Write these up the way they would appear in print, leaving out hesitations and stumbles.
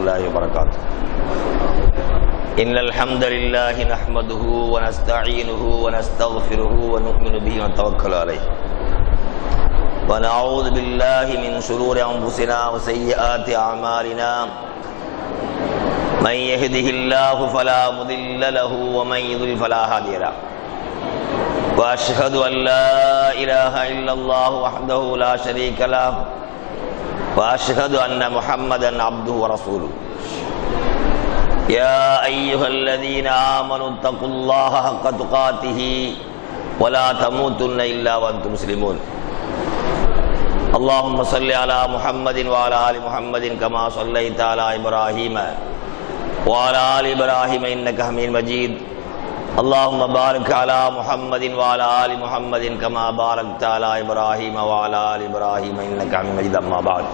الله وبركاته. إن الحمد لله نحمده ونستعينه ونستغفره ونؤمن به ونتوكل عليه ونعوذ بالله من شرور أنفسنا وسيئات أعمالنا. من يهده الله فلا مضل له ومن يضلل فلا هادي له. وأشهد أن لا إله إلا الله وحده لا شريك له وأشهد أن محمدا عبده ورسوله. يا أيها الذين آمنوا اتقوا الله حق تقاته ولا تموتن إلا وأنتم مسلمون. اللهم صل على محمد وعلى آل محمد كما صليت على إبراهيم وعلى آل إبراهيم إنك حميد مجيد. اللهم بارك على محمد وعلى آل محمد كما باركت على إبراهيم وعلى آل إبراهيم إنك حميد مجيد. أما بعد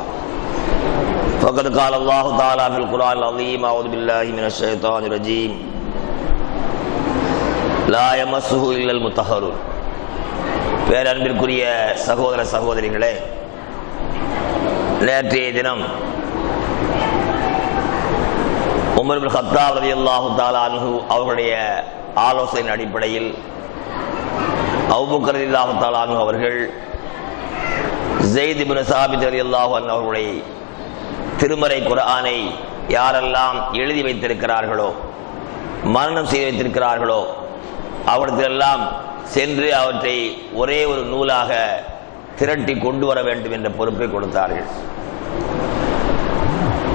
فقد قال الله تعالى في القرآن العظيم: أعوذ بالله من الشيطان الرجيم. لا يمسه إلا المطهرون. பேரன்பிற்குரிய சகோதர சகோதரிகளே, நேற்றைய தினம் உமர் இப்னு கத்தாப் ரலியல்லாஹு தஆலா அன்ஹு அவர்களுடைய ஆலோசனையின் அடிப்படையில் அபூபக்கர் ரலியல்லாஹு தஆலா அன்ஹு அவர்கள் ஸைத் இப்னு சாபித் ரலியல்லாஹு அன்ஹு அவர்களுடைய திருமறை குர்ஆனை யாரெல்லாம் எழுதி வைத்திருக்கிறார்களோ, மரணம் செய்து வைத்திருக்கிறார்களோ, அவற்றிலெல்லாம் சென்று அவற்றை ஒரே ஒரு நூலாக திரட்டி கொண்டு வர வேண்டும் என்ற பொறுப்பை கொடுத்தார்கள்.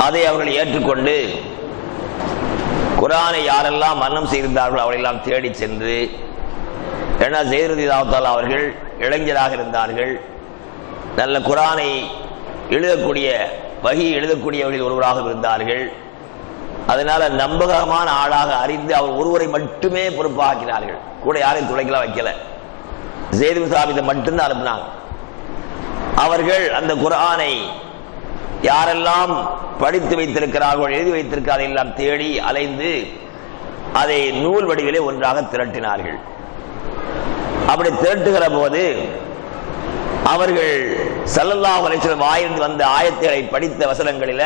அதை அவர்கள் ஏற்றுக்கொண்டு குர்ஆனை யாரெல்லாம் மரணம் செய்திருந்தார்களோ அவர்களெல்லாம் தேடி சென்று, ஏன்னா ஸைத் ரலியல்லாஹு தஆலா அவர்கள் இளைஞராக இருந்தார்கள், நல்ல குர்ஆனை எழுதக்கூடிய வஹி எழுதக்கூடியவர்கள் ஒருவராக இருந்தார்கள். அதனால நம்பகமான ஆளாக அறிந்து அவர் ஒருவரை மட்டுமே பொறுப்பாக்கினார்கள். கூட யாரையும் துளைக்கலாம் வைக்கல, ஸைத் இப்னு சாபித்தை மட்டும்தான் அனுப்பினாங்க. அவர்கள் அந்த குர்ஆனை யாரெல்லாம் படித்து வைத்திருக்கிறார்களோ, எழுதி வைத்திருக்கிறார்கள் எல்லாம் தேடி அலைந்து அதை நூல் வடிவிலே ஒன்றாக திரட்டினார்கள். அப்படி திரட்டுகிற போது அவர்கள் ஸல்லல்லாஹு அலைஹி வஸல்லம் வாயிலிருந்து வந்த ஆயத்துகளை படித்த வசனங்களில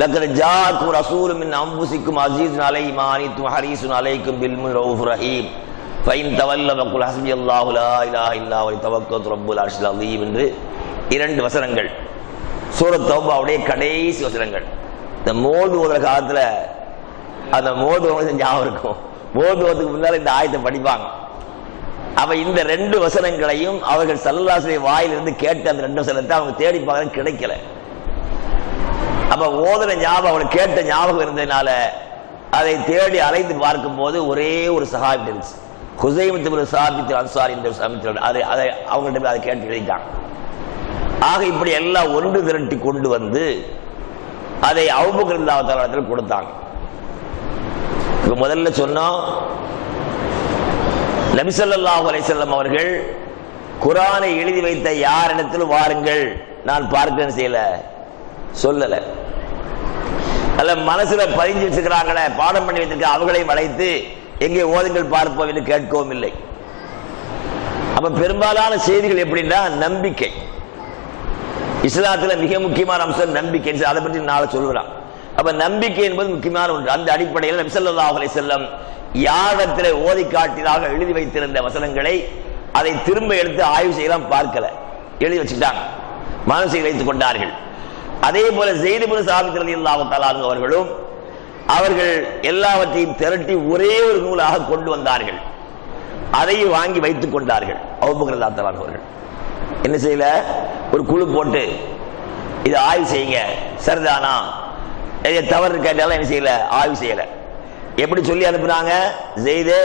லக்கத் ஜாஅக்கும் ரசூலும் மின் அன்ஃபுசிக்கும் அஸீஸுன் அலைஹி மா அனித்தும் ஹரீஸுன் அலைக்கும் பில் முஃமினீன ரഊஃபுர் ரஹீம் ஃபஇன் தவல்லவ் ஃபகுல் ஹஸ்பியல்லாஹு லா இலாஹா இல்லா ஹுவ தவக்கல்து ரப்புல் அர்ஷில் அஸீம் என்று இரண்டு வசனங்கள் சூரத் தௌபாவுடைய கடைசி வசனங்கள். இந்த மோது ஓதுற காலத்துல அந்த மோது ஞாபகம் இருக்கும். மோது ஓதுறதுக்கு முன்னால இந்த ஆயத்தை படிப்பாங்க. அப்ப இந்த ரெண்டு வசனங்களையும் அவர்கள் ஸல்லல்லாஹு அலைஹி வாயிலிருந்து கேட்ட அந்த ரெண்டு வசனத்தை அவங்க தேடி பார்க்க கிடைக்கல. அப்ப ஓதுன ஞாபகம், அவங்களை கேட்ட ஞாபகம் இருந்ததுனால அதை தேடி அலைந்து பார்க்கும் போது ஒரே ஒரு சஹாபி இருந்துச்சு, ஹுஸைமத் இப்னு சாபித் அன்சாரி. அதை அவங்கள்ட்ட அதை கேட்டு எழுதிட்டாங்க. ஆக இப்படி எல்லாம் ஒன்று திரட்டி கொண்டு வந்து அதை அபூபக்கர் ரலியல்லாஹு தஆலா இடத்துல கொடுத்தாங்க. இப்ப முதல்ல சொன்னோம், நபி ஸல்லல்லாஹு அலைஹி வஸல்லம் அவர்கள் குர்ஆனை எழுதி வைத்த யாரிடத்திலும் வாருங்கள் நான் பார்க்கிறேன் செய்யல, சொல்லல. அல்ல மனசுல பதிஞ்சு வச்சிருக்கிறாங்களே, பாடம் பண்ணி வைத்திருக்க அவங்களையும் அழைத்து எங்கே ஓதுங்கள் பார்ப்போம் என்று கேட்கவும் இல்லை. அப்ப பெரும்பாலான செய்திகள் எப்படின்னா நம்பிக்கை. இஸ்லாத்துல மிக முக்கியமான அம்சம் நம்பிக்கை. அதை பற்றி நாளை சொல்லுறான். அப்ப நம்பிக்கை என்பது முக்கியமான ஒன்று. அந்த அடிப்படையில் நபி ஸல்லல்லாஹு அலைஹி வஸல்லம் யாரிடத்திலே ஓதி காட்டினாக எழுதி வைத்திருந்த வசனங்களை அதை திரும்ப எடுத்து ஆய்வு செய்யலாம் பார்க்கல, எழுதி வச்சுட்டாங்க, மனசை வைத்துக் கொண்டார்கள். அதே போல ஸைத் இப்னு சாபித் ரலியல்லாஹு தஆலா அவர்களும் அவர்கள் எல்லாவற்றையும் திரட்டி ஒரே ஒரு நூலாக கொண்டு வந்தார்கள். அதையும் வாங்கி வைத்துக் கொண்டார்கள். அபூபக்கர் ரலியல்லாஹு தஆலா அவர்கள் என்ன செய்யல, ஒரு குழு போட்டு இதை ஆய்வு செய்யுங்க, சரிதானா, தவறு கேட்டாலும் என்ன செய்யல, ஆய்வு செய்யல. எப்படி சொல்லி அனுப்புனாங்க, ஸைதே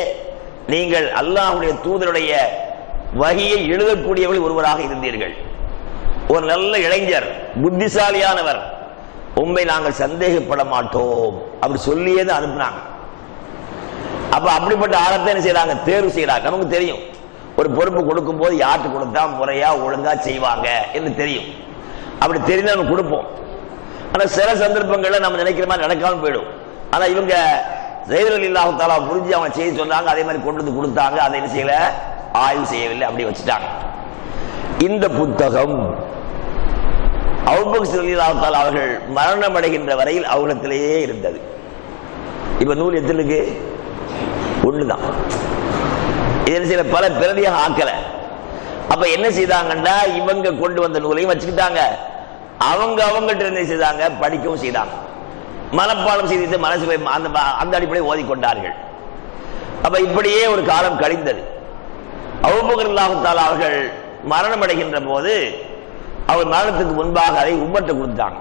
நீங்கள் அல்லாஹ்வுடைய தூதருடைய வஹியை எழுதக்கூடியவர்கள் ஒருவராக இருந்தீர்கள், ஒரு நல்ல இளைஞர், புத்திசாலியானவர், உண்மை நாங்கள் சந்தேகப்பட மாட்டோம் அப்படி சொல்லியே அனுப்புனாங்க. அப்ப அப்படிப்பட்ட ஆளத்தை என்ன செய்யறாங்க, தேர்வு செய்யறாங்க. நமக்கு தெரியும் ஒரு பொறுப்பு கொடுக்கும் போது யாருக்கு கொடுத்தா முறையா ஒழுங்கா செய்வாங்க என்று தெரியும். அப்படி தெரிந்து நம்ம கொடுப்போம். ஆனா சில சந்தர்ப்பங்கள்ல நம்ம நினைக்கிற மாதிரி நடக்காம போயிடும். ஆனா இவங்க ஸைத் ரலியல்லாஹு தஆலா புரிஞ்சு அவங்க செய்தி சொன்னாங்க, அதே மாதிரி கொண்டு வந்து கொடுத்தாங்க. அதை என்ன செய்யல, ஆய்வு செய்யவில்லை, அப்படி வச்சுட்டாங்க. இந்த புத்தகம் அபூபக்கர் ரலியல்லாஹு தஆலா அவர்கள் மரணம் அடைகின்ற வரையில் அவலத்திலேயே இருந்தது. இப்ப நூல் எத்தனுக்கு ஒண்ணுதான். இதில் சில பல பிரதியாக ஆக்கல. அப்ப என்ன செய்தாங்கன்னா இவங்க கொண்டு வந்த நூலையும் வச்சுக்கிட்டாங்க, அவங்கள்ட்ட இருந்து செய்தாங்க, படிக்கவும் செய்தாங்க, மனப்பாடம் செய்து மனசு அந்த அடிப்படையை ஓதிக்கொண்டார்கள். அப்ப இப்படியே ஒரு காலம் கழிந்தது. அபூபக்கர் ரலியல்லாஹு தஆலா அவர்கள் மரணம் அடைகின்ற போது அவர் மரணத்துக்கு முன்பாக அதை உமர்ட்ட கொடுத்தாங்க.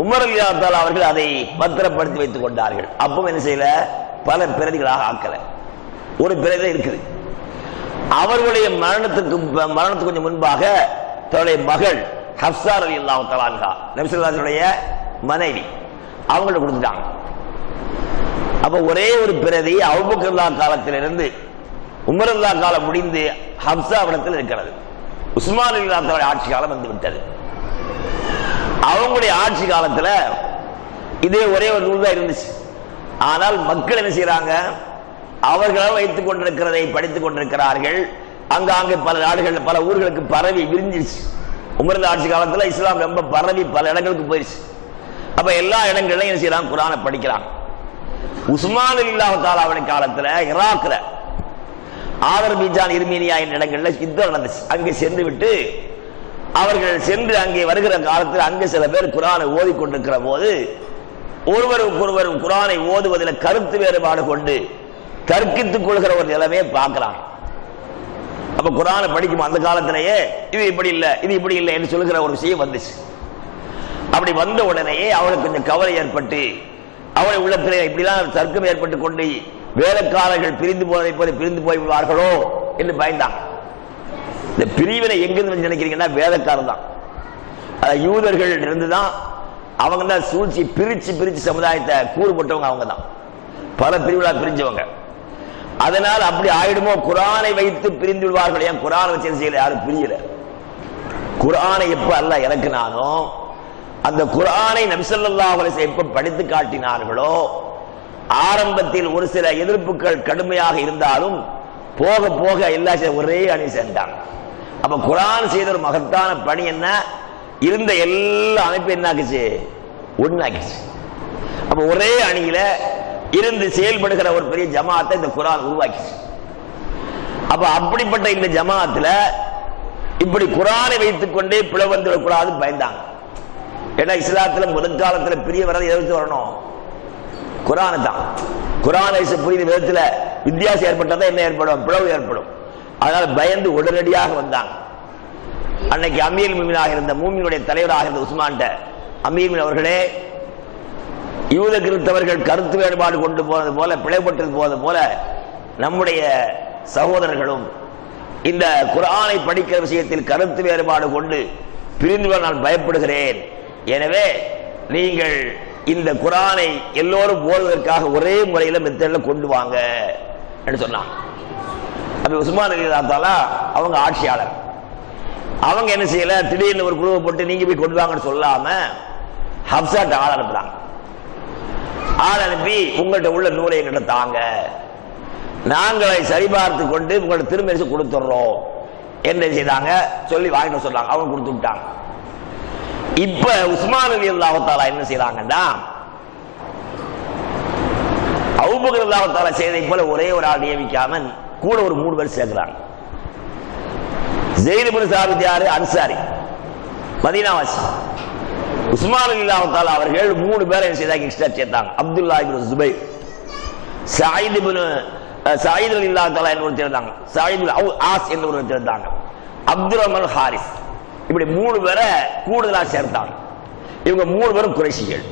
உமர் ரலியல்லாஹு தஆலா அவர்கள் அதை பத்திரப்படுத்தி வைத்துக் கொண்டார்கள். அப்பவும் என்ன செய்யல, பல பிரதிகளாக ஆக்கல, ஒரு பிரதி இருக்குது. அவர்களுடைய மரணத்துக்கு கொஞ்சம் முன்பாக தன்னுடைய மகள் ஹப்ஸா ரலியல்லாஹு தஆலா அன்ஹா, நபி ஸல்லல்லாஹு அலைஹி வஸல்லம் மனைவி, அவங்கள்ட்ட கொடுத்துட்டாங்க. அப்ப ஒரே ஒரு பிரதி அபூபக்கர் காலத்திலிருந்து உமர் ரலியல்லாஹு காலம் முடிந்து ஹப்ஸா இடத்தில் இருக்கிறது. உஸ்மான் ரலியல்லாஹு தஆலா ஆட்சி காலம் வந்து விட்டது. அவங்களுடைய ஆட்சி காலத்துல இதே ஒரே ஒரு நூல் தான் இருந்துச்சு. ஆனால் மக்கள் என்ன செய்யறாங்க, அவர்களால் வைத்துக் கொண்டிருக்கிறதை படித்துக் கொண்டிருக்கிறார்கள். அங்காங்கே பல நாடுகள் பல ஊர்களுக்கு பரவி விரிஞ்சிருச்சு. உமர் ஆட்சி காலத்துல இஸ்லாம் ரொம்ப பரவி பல இடங்களுக்கு போயிருச்சு. அப்ப எல்லா இடங்கள்லையும் என்ன செய்யறாங்க, குர்ஆனை படிக்கிறாங்க. உஸ்மான் ரலியல்லாஹு தஆலா அவருடைய காலத்துல ஈராக்ல ஆதர்பீஜான் இர்மீனியா என்ற இடங்கள்ல யுத்தம் நடந்துச்சு. அங்கே சென்று விட்டு அவர்கள் சென்று அங்கே வருகிற காலத்தில் அங்கே சில பேர் குர்ஆனை ஓதிக்கொண்டிருக்கிற போது ஒருவர் குர்ஆனை ஓதுவதில் கருத்து வேறுபாடு கொண்டு தர்க்கித்துக் கொள்கிற ஒரு நிலைமையை பார்க்கிறாங்க. அப்ப குர்ஆனை படிக்கும் அந்த காலத்திலேயே இது இப்படி இல்லை, இது இப்படி இல்லை என்று சொல்லுகிற ஒரு விஷயம் வந்துச்சு. அப்படி வந்த உடனேயே அவளுக்கு கொஞ்சம் கவலை ஏற்பட்டு அவளை உள்ளத்திலே இப்படிலாம் தர்க்கம் ஏற்பட்டு கொண்டு வேலைக்காரர்கள் பிரிந்து போவதை போல பிரிந்து போய்விடுவார்களோ என்று பயந்தாங்க. இந்த பிரிவினை எங்கிருந்து நினைக்கிறீங்கன்னா வேலைக்காரர் தான், யூதர்கள் இருந்துதான் அவங்க தான் சூழ்ச்சி பிரிச்சு சமுதாயத்தை கூறுபட்டவங்க, அவங்க தான் பல பிரிவுகளா பிரிஞ்சவங்க. அதனால் அப்படி ஆயிடுமோ, குர்ஆனை வைத்து பிரிந்து விடுவார்கள். ஏன் குர்ஆனை வச்சு செய்யல, யாரும் பிரியல. குர்ஆனை எப்ப அல்லாஹ் எனக்கு நானும் அந்த குர்ஆனை நபி ஸல்லல்லாஹு அலைஹி வஸல்லம் எப்ப படித்து காட்டினார்களோ, ஆரம்பத்தில் ஒரு சில எதிர்ப்புகள் கடுமையாக இருந்தாலும் போக போக எல்லா ஒரே அணி சேர்ந்தாங்க. அப்ப குர்ஆன் செய்த ஒரு மகத்தான பணி என்ன, இருந்த எல்லா அமைப்பு என்ன ஆக்குச்சு, ஒன்னாக்கிச்சு. அப்ப ஒரே அணியில இருந்து செயல்படுகிற ஒரு பெரிய ஜமாத்தை இந்த குர்ஆன் உருவாக்கிச்சு. அப்ப அப்படிப்பட்ட இந்த ஜமாத்துல இப்படி குர்ஆனை வைத்துக் கொண்டே பிளவந்து விடக்கூடாது பயந்தாங்க. ஏன்னா இஸ்லாத்துல முதற்காலத்துல பிரிய வர்றது எதிர்த்து வரணும், குர்ஆனை தான். குர்ஆனை புரிந்த விதத்துல வித்தியாசம் ஏற்பட்டதா என்ன ஏற்படும், பிளவு ஏற்படும். அதனால பயந்து உடனடியாக வந்தாங்க. அன்னைக்கு அமீர் முஃமினாக இருந்த மூமினுடைய தலைவராக இருந்த உஸ்மான்ட்ட, அமீர் அவர்களே, யூத கிறிஸ்தவர்கள் கருத்து வேறுபாடு கொண்டு போனது போல பிழைப்பட்டது போவது போல நம்முடைய சகோதரர்களும் இந்த குர்ஆனை படிக்கிற விஷயத்தில் கருத்து வேறுபாடு கொண்டு பிரிந்து நான் பயப்படுகிறேன். எனவே நீங்கள் இந்த குர்ஆனை எல்லோரும் ஓதுவதற்காக ஒரே முறையில மெத்தட்ல கொண்டு வாங்க என்று சொன்னாங்க. அப்ப உஸ்மான் ரலியல்லாஹு தஆலா அவங்க ஆட்சியாளர், அவங்க என்ன செய்யல, திடீர்னு ஒரு குழுவை போட்டு நீங்க போய் கொண்டு வாங்கன்னு சொல்லாம ஹப்ஸாட்ட ஆள் அனுப்புறாங்க. ஆள் அனுப்பி உங்கள்கிட்ட உள்ள நூலை எங்கிட்ட தாங்க, நாங்களை சரிபார்த்து கொண்டு உங்கள்ட்ட திரும்ப கொடுத்துடுறோம் என்ன செய்தாங்க, சொல்லி வாங்கிட்டு சொன்னாங்க. அவங்க கொடுத்து விட்டாங்க. இப்ப உஸ்மான் ரலியல்லாஹு தஆலா என்ன செய்றாங்கன்னா, அபூபக்கர் ரலியல்லாஹு தஆலா செய்ததை போல ஒரே ஒரு ஆள் நியமிக்காம கூட ஒரு 3 பேர் சேர்க்கிறாங்க. ஸெய்த் இப்னு சாபித் யாரு, அன்சாரி, மதீனாவாசி. உஸ்மான் ரலியல்லாஹு தஆலா அவர்கள் 3 பேரை என்ன செய்தாங்க, எக்ஸ்ட்ரா சேர்த்தாங்க. அப்துல்லா இப்னு ஜுபைர், சயீத் ரலியல்லாஹு தஆலா என்று சேர்த்தாங்க, சயீத் இப்னு ஆஸ் என்று ஒரு சேர்த்தாங்க, அப்துல் ரஹ்மான் ஹாரிஸ். இப்படி 3 பேரை கூடுதலாக சேர்த்தாங்க. இவங்க 3 பேரும் குறைஷிகள்,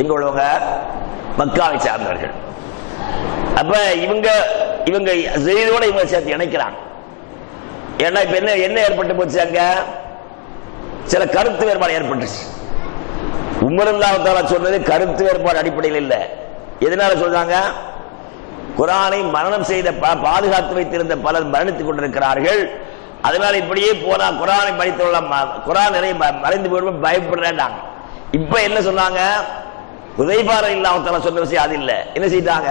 இங்க உள்ளவங்க மக்காவை சார்ந்தவர்கள். அப்ப இவங்க ஸெய்தோட இவங்க சேர்த்து இணைக்கிறாங்க. ஏன்னா இப்ப என்ன ஏற்பட்டு போச்சு, அங்க சில கருத்து வேறுபாடு ஏற்பட்டுச்சு. உமர் ரலியல்லாஹு தஆலா சொன்னது கருத்து வேறுபாடு அடிப்படையில் இல்லை. எதனால சொல்றாங்க, குர்ஆனை மரணம் செய்த பாதுகாத்து வைத்திருந்த பலர் மரணித்துக் கொண்டிருக்கிறார்கள். அதனால இப்படியே போனா குர்ஆனை படித்துள்ள குர்ஆன் நிறைய மறைந்து போயிடும் பயப்படுறாங்க. இப்ப என்ன சொன்னாங்க, ஹுதைஃபா ரலியல்லாஹு தஆலா சொன்ன விஷயம் அது இல்ல. என்ன செய்தாங்க,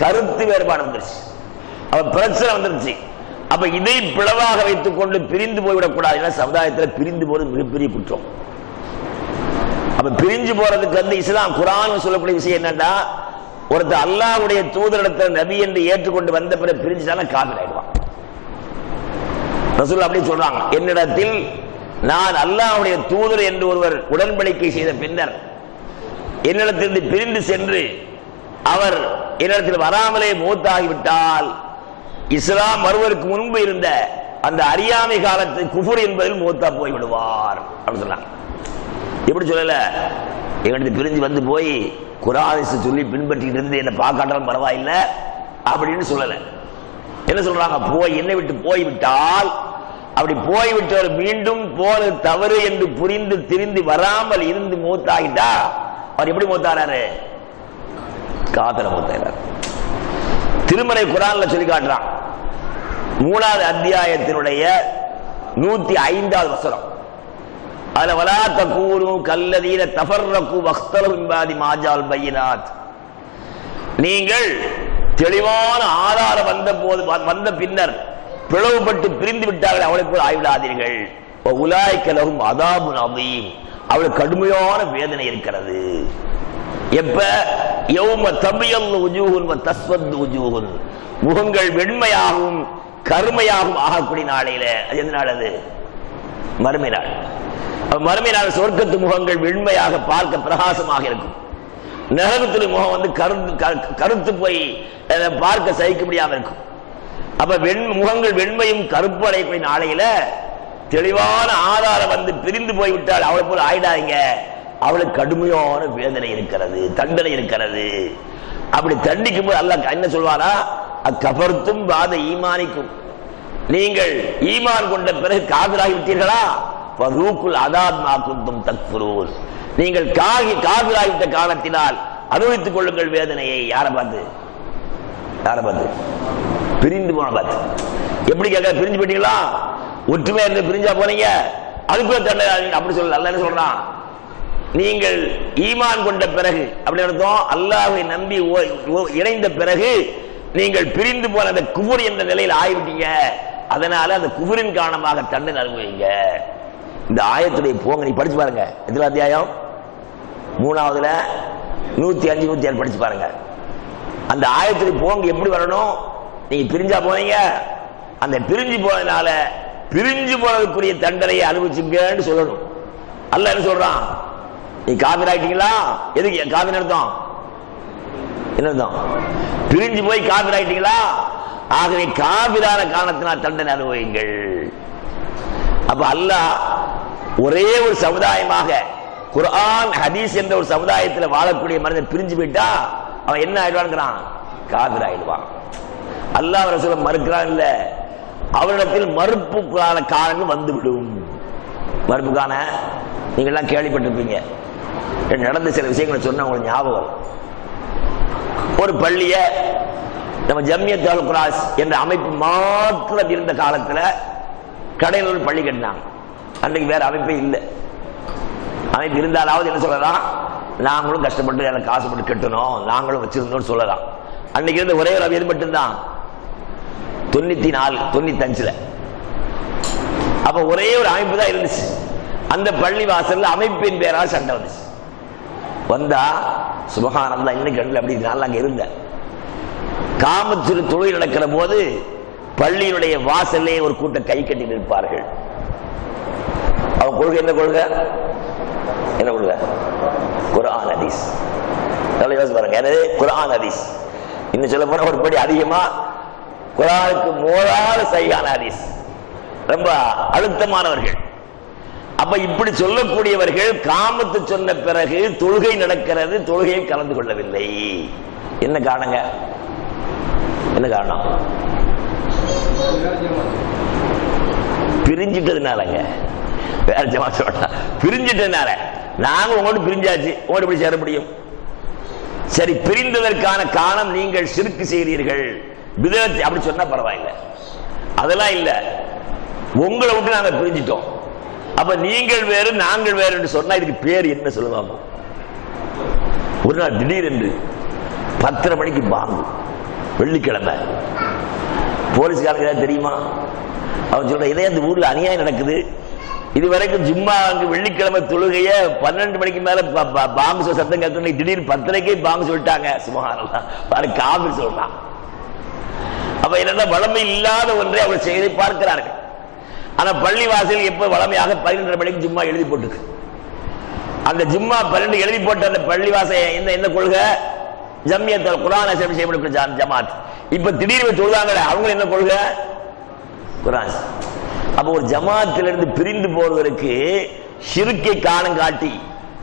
கருத்து வேறுபாடு வந்துருச்சு, அவ பிரச்சனை வந்துருச்சு. அப்ப இதை பிளவாக வைத்துக் கொண்டு பிரிந்து போய்விடக் கூடாது. சமுதாயத்தில் பிரிந்து போறது மிகப்பெரிய குற்றம். அப்ப பிரிஞ்சு போறதுக்கு வந்து இஸ்லாம் குர்ஆன் சொல்லக்கூடிய விஷயம் என்னன்னா, ஒருத்தர் அல்லாஹ்வுடைய தூதரிடத்தில் நபி என்று ஏற்றுக்கொண்டு வந்த பிறகு பிரிஞ்சுட்டாலும் காஃபிர் ஆயிடுவான். ரசூல் அப்படி சொல்றாங்க, என்னிடத்தில் நான் அல்லாஹ்வுடைய தூதர் என்று ஒருவர் உடன்படிக்கை செய்த பின்னர் என்னிடத்திலிருந்து பிரிந்து சென்று அவர் என்னிடத்தில் வராமலே மௌத்தாகிவிட்டால் இஸ்லாம் வருவதற்கு முன்பு இருந்த அந்த அறியாமை காலத்து குஃபர் என்பதில் மௌத்தா போய் விடுவார் அப்படின்னு சொன்னாங்க. எப்படி சொல்லல, எங்களுக்கு பிரிஞ்சு வந்து போய் குர்ஆனை சொல்லி பின்பற்றிட்டு இருந்து என்ன பார்க்காட்டாலும் பரவாயில்லை அப்படின்னு சொல்லல. என்ன சொல்றாங்க, போய் என்னை விட்டு போய்விட்டால், அப்படி போய்விட்டவர் மீண்டும் போறது தவறு என்று புரிந்து திருந்தி வராமல் இருந்து மௌத்தாகிட்டா அவர் எப்படி மௌத்தாராரு? காஃபிரா மௌத்தாகிறார். திருமறை குர்ஆன்ல சொல்லி காட்டுறான். 3வது அத்தியாயத்தினுடைய 105வது வசனம். அதுல வலா தகூனு கல்லதீன தஃபர்ரகு வக்தலு மின் பாதி மா ஜால் பையினாத், நீங்கள் தெளிவான ஆதாரம் வந்த பின்னர் பிளவுபட்டு பிரிந்து விட்டார்கள் அவளை போல் ஆய்விடாதீர்கள். உலாய்க லஹும் அதாபுன் அதீம், அவளுக்கு கடுமையான வேதனை இருக்கிறது. எப்ப யௌம தபியல்லு வுஜூஹுன் வ தஸ்வத்து வுஜூஹுன், முகங்கள் வெண்மையாகவும் கருமையாகவும் ஆகக்கூடிய நாளையில. அது எந்த நாள்? அது மறுமை நாள். மறுமை நாள் சொர்க்கத்து முகங்கள் வெண்மையாக பார்க்க பிரகாசமாக இருக்கும். நரகத்தில் முகம் வந்து கருத்து போய் பார்க்க சகிக்க முடியாம இருக்கும். அப்ப முகங்கள் வெண்மையும் கருப்பு அடையக்கூடிய நாளையில தெளிவான ஆதாரம் வந்து பிரிந்து போய்விட்டால் அவளை போல ஆயிடாதீங்க, அவளுக்கு கடுமையான வேதனை இருக்கிறது, தண்டனை இருக்கிறது. அப்படி தண்டிக்கும் போது அல்லாஹ் என்ன சொல்வாரா, அக்கஃபர்தும் பாத ஈமானிக்கும், நீங்கள் ஈமான் கொண்ட பிறகு காஃபிராகி விட்டீர்களா, ஃபதூகுல் அதாப் மா குன்தும் தக்ஃபுரூன், நீங்கள் காஃபிராகிவிட்ட காரணத்தினால் அனுபவித்துக் கொள்ளுங்கள் வேதனையை. யாரை பார்த்து? யாரை பார்த்து? பிரிந்து போன பார்த்து. எப்படி கேட்க, பிரிஞ்சு போயிட்டீங்களா, ஒற்றுமையா இருந்து பிரிஞ்சா போனீங்க, அதுக்குள்ள தண்டனை அப்படி சொல்ல. அல்லாஹ் என்ன சொல்றான், நீங்கள் ஈமான் கொண்ட பிறகு, அப்படி அர்த்தம் அல்லாஹ்வை நம்பி இணைந்த பிறகு நீங்கள் பிரிந்து போன அந்த குஃபர் என்ற நிலையில் ஆகிவிட்டீங்க, அதனால அந்த குஃபரின் காரணமாக தண்டனை அனுபவிங்க. இந்த ஆயத்துடைய போங்க நீ படிச்சு பாருங்க. எத்தனை அத்தியாயம்? 3வதுல 105, 106 படிச்சு பாருங்க. அந்த ஆயத்துடைய போங்க எப்படி வரணும், நீங்க பிரிஞ்சா போனீங்க, அந்த பிரிஞ்சு போனதுனால பிரிஞ்சு போனதுக்குரிய தண்டனையை அனுபவிச்சுங்கன்னு சொல்லணும். அல்லாஹ் என்ன சொல்றான், நீ காஃபிர் ஆயிட்டீங்களா, எதுக்கு காஃபிர் அர்த்தம்? என்ன அர்த்தம்? பிரிஞ்சு போய் காஃபிர் ஆயிட்டீங்களா, ஆகவே காஃபிரான காரணத்தினால் தண்டனை அனுபவிங்கள். அப்ப அல்லாஹ் ஒரே ஒரு சமுதாயமாக குர்ஆன் ஹதீஸ் என்ற ஒரு சமுதாயத்தில் வாழக்கூடிய மனிதன் பிரிஞ்சு போயிட்டா அவன் என்ன ஆயிடுவான்? காஃபிர் ஆயிடுவான். அல்லாஹ் ரசூல் மறுக்கிறான் இல்ல, அவரிடத்தில் மறுப்புக்கான காரணங்கள் வந்துவிடும். மறுப்புக்கான நீங்க எல்லாம் கேள்விப்பட்டிருப்பீங்க. நடந்த சில விஷயங்களை சொன்ன உங்களுக்கு ஞாபகம். ஒரு பள்ளிய நம்ம ஜம்மியத் அல் குராஸ் என்ற அமைப்பு மாத்திரம் இருந்த காலத்துல கடையில் ஒரு பள்ளி கட்டினாங்க. அன்றைக்கு வேற அமைப்பே இல்லை. அமைப்பு இருந்தாலாவது என்ன சொல்லலாம், நாங்களும் கஷ்டப்பட்டு எனக்கு காசுப்பட்டு கட்டணும், நாங்களும் வச்சிருந்தோம் சொல்லலாம். அன்னைக்கு இருந்த ஒரே ஒரு அமைப்பு மட்டும்தான் 94, 95. அப்ப ஒரே ஒரு அமைப்பு தான் இருந்துச்சு. அந்த பள்ளி வாசல்ல அமைப்பின் பேரால் சண்டை வந்துச்சு. வந்தா சுபஹானல்லாஹ், இன்னைக்கு அப்படி நான் அங்க இருந்தேன். காமத்து தொழில் நடக்கிற போது பள்ளியினுடைய வாசல்லே ஒரு கூட்டம் கை கட்டி நிற்பார்கள். அவன் கொள்கை என்ன கொள்கை? என்ன கொள்கை? குர்ஆன் ஹதீஸ். நல்லா யோசிச்சு பாருங்க. எனவே குர்ஆன் ஹதீஸ் இன்னும் சொல்ல போன ஒரு படி அதிகமா குர்ஆனுக்கு மோதாத சஹீஹான ஹதீஸ், ரொம்ப அழுத்தமானவர்கள். அப்ப இப்படி சொல்லக்கூடியவர்கள் காமத்து சொன்ன பிறகு தொழுகை நடக்கிறது, தொழுகையை கலந்து கொள்ளவில்லை. என்ன காரணங்க? என்ன காரணம்? பிரிஞ்சிட்டதுனாலங்க. வேற ஜமாத் சொல்றா, பிரிஞ்சிட்டதுனால. நாங்க உங்களோட பிரிஞ்சாச்சு, உங்களோட எப்படி சேர முடியும்? சரி, பிரிந்ததற்கான காரணம் நீங்கள் ஷிர்க் செய்கிறீர்கள், பிதஅத் அப்படி சொன்னா பரவாயில்லை. அதெல்லாம் இல்ல, உங்களை விட்டு நாங்க பிரிஞ்சிட்டோம், அப்ப நீங்கள் வேறு நாங்கள் வேறு என்று சொன்னா இதுக்கு பேர் என்ன சொல்லுவாங்க? ஒரு நாள் திடீரென்று 10:30 மணிக்கு பாங்கு, வெள்ளிக்கிழமை போலீஸ்காரங்க தெரியுமா? அவன் சொல்ற இதே அந்த ஊர்ல அநியாயம் நடக்குது. இதுவரைக்கும் ஜும்மா வெள்ளிக்கிழமை தொழுகைய 12 மணிக்கு மேல பாங்கு சத்தம் கேட்கணும், திடீர்னு 10:30 பாங்கு சொல்லிட்டாங்க. சுப்ஹானல்லாஹ், பாரு காபிர் சொல்றான். அப்ப என்னன்னா வளமை இல்லாத ஒன்றை அவர் செய்து பார்க்கிறார்கள். ஆனா பள்ளி வாசல் எப்ப வளமையாக 12:30 மணிக்கு ஜும்மா எழுதி போட்டுக்கு. அந்த ஜும்மா 12 எழுதி போட்ட அந்த பள்ளி வாசல் என்ன கொள்கை? ஜம்மியத் குர்ஆன் அசெம்பிளி செய்யப்பட்ட ஜமாத். இப்ப திடீர்னு சொல்றாங்க அவங்க என்ன கொள்கை? குர்ஆன். அப்ப ஒரு ஜமாத்திலிருந்து பிரிந்து போவதற்கு ஷிர்க்கை காரணம் காட்டி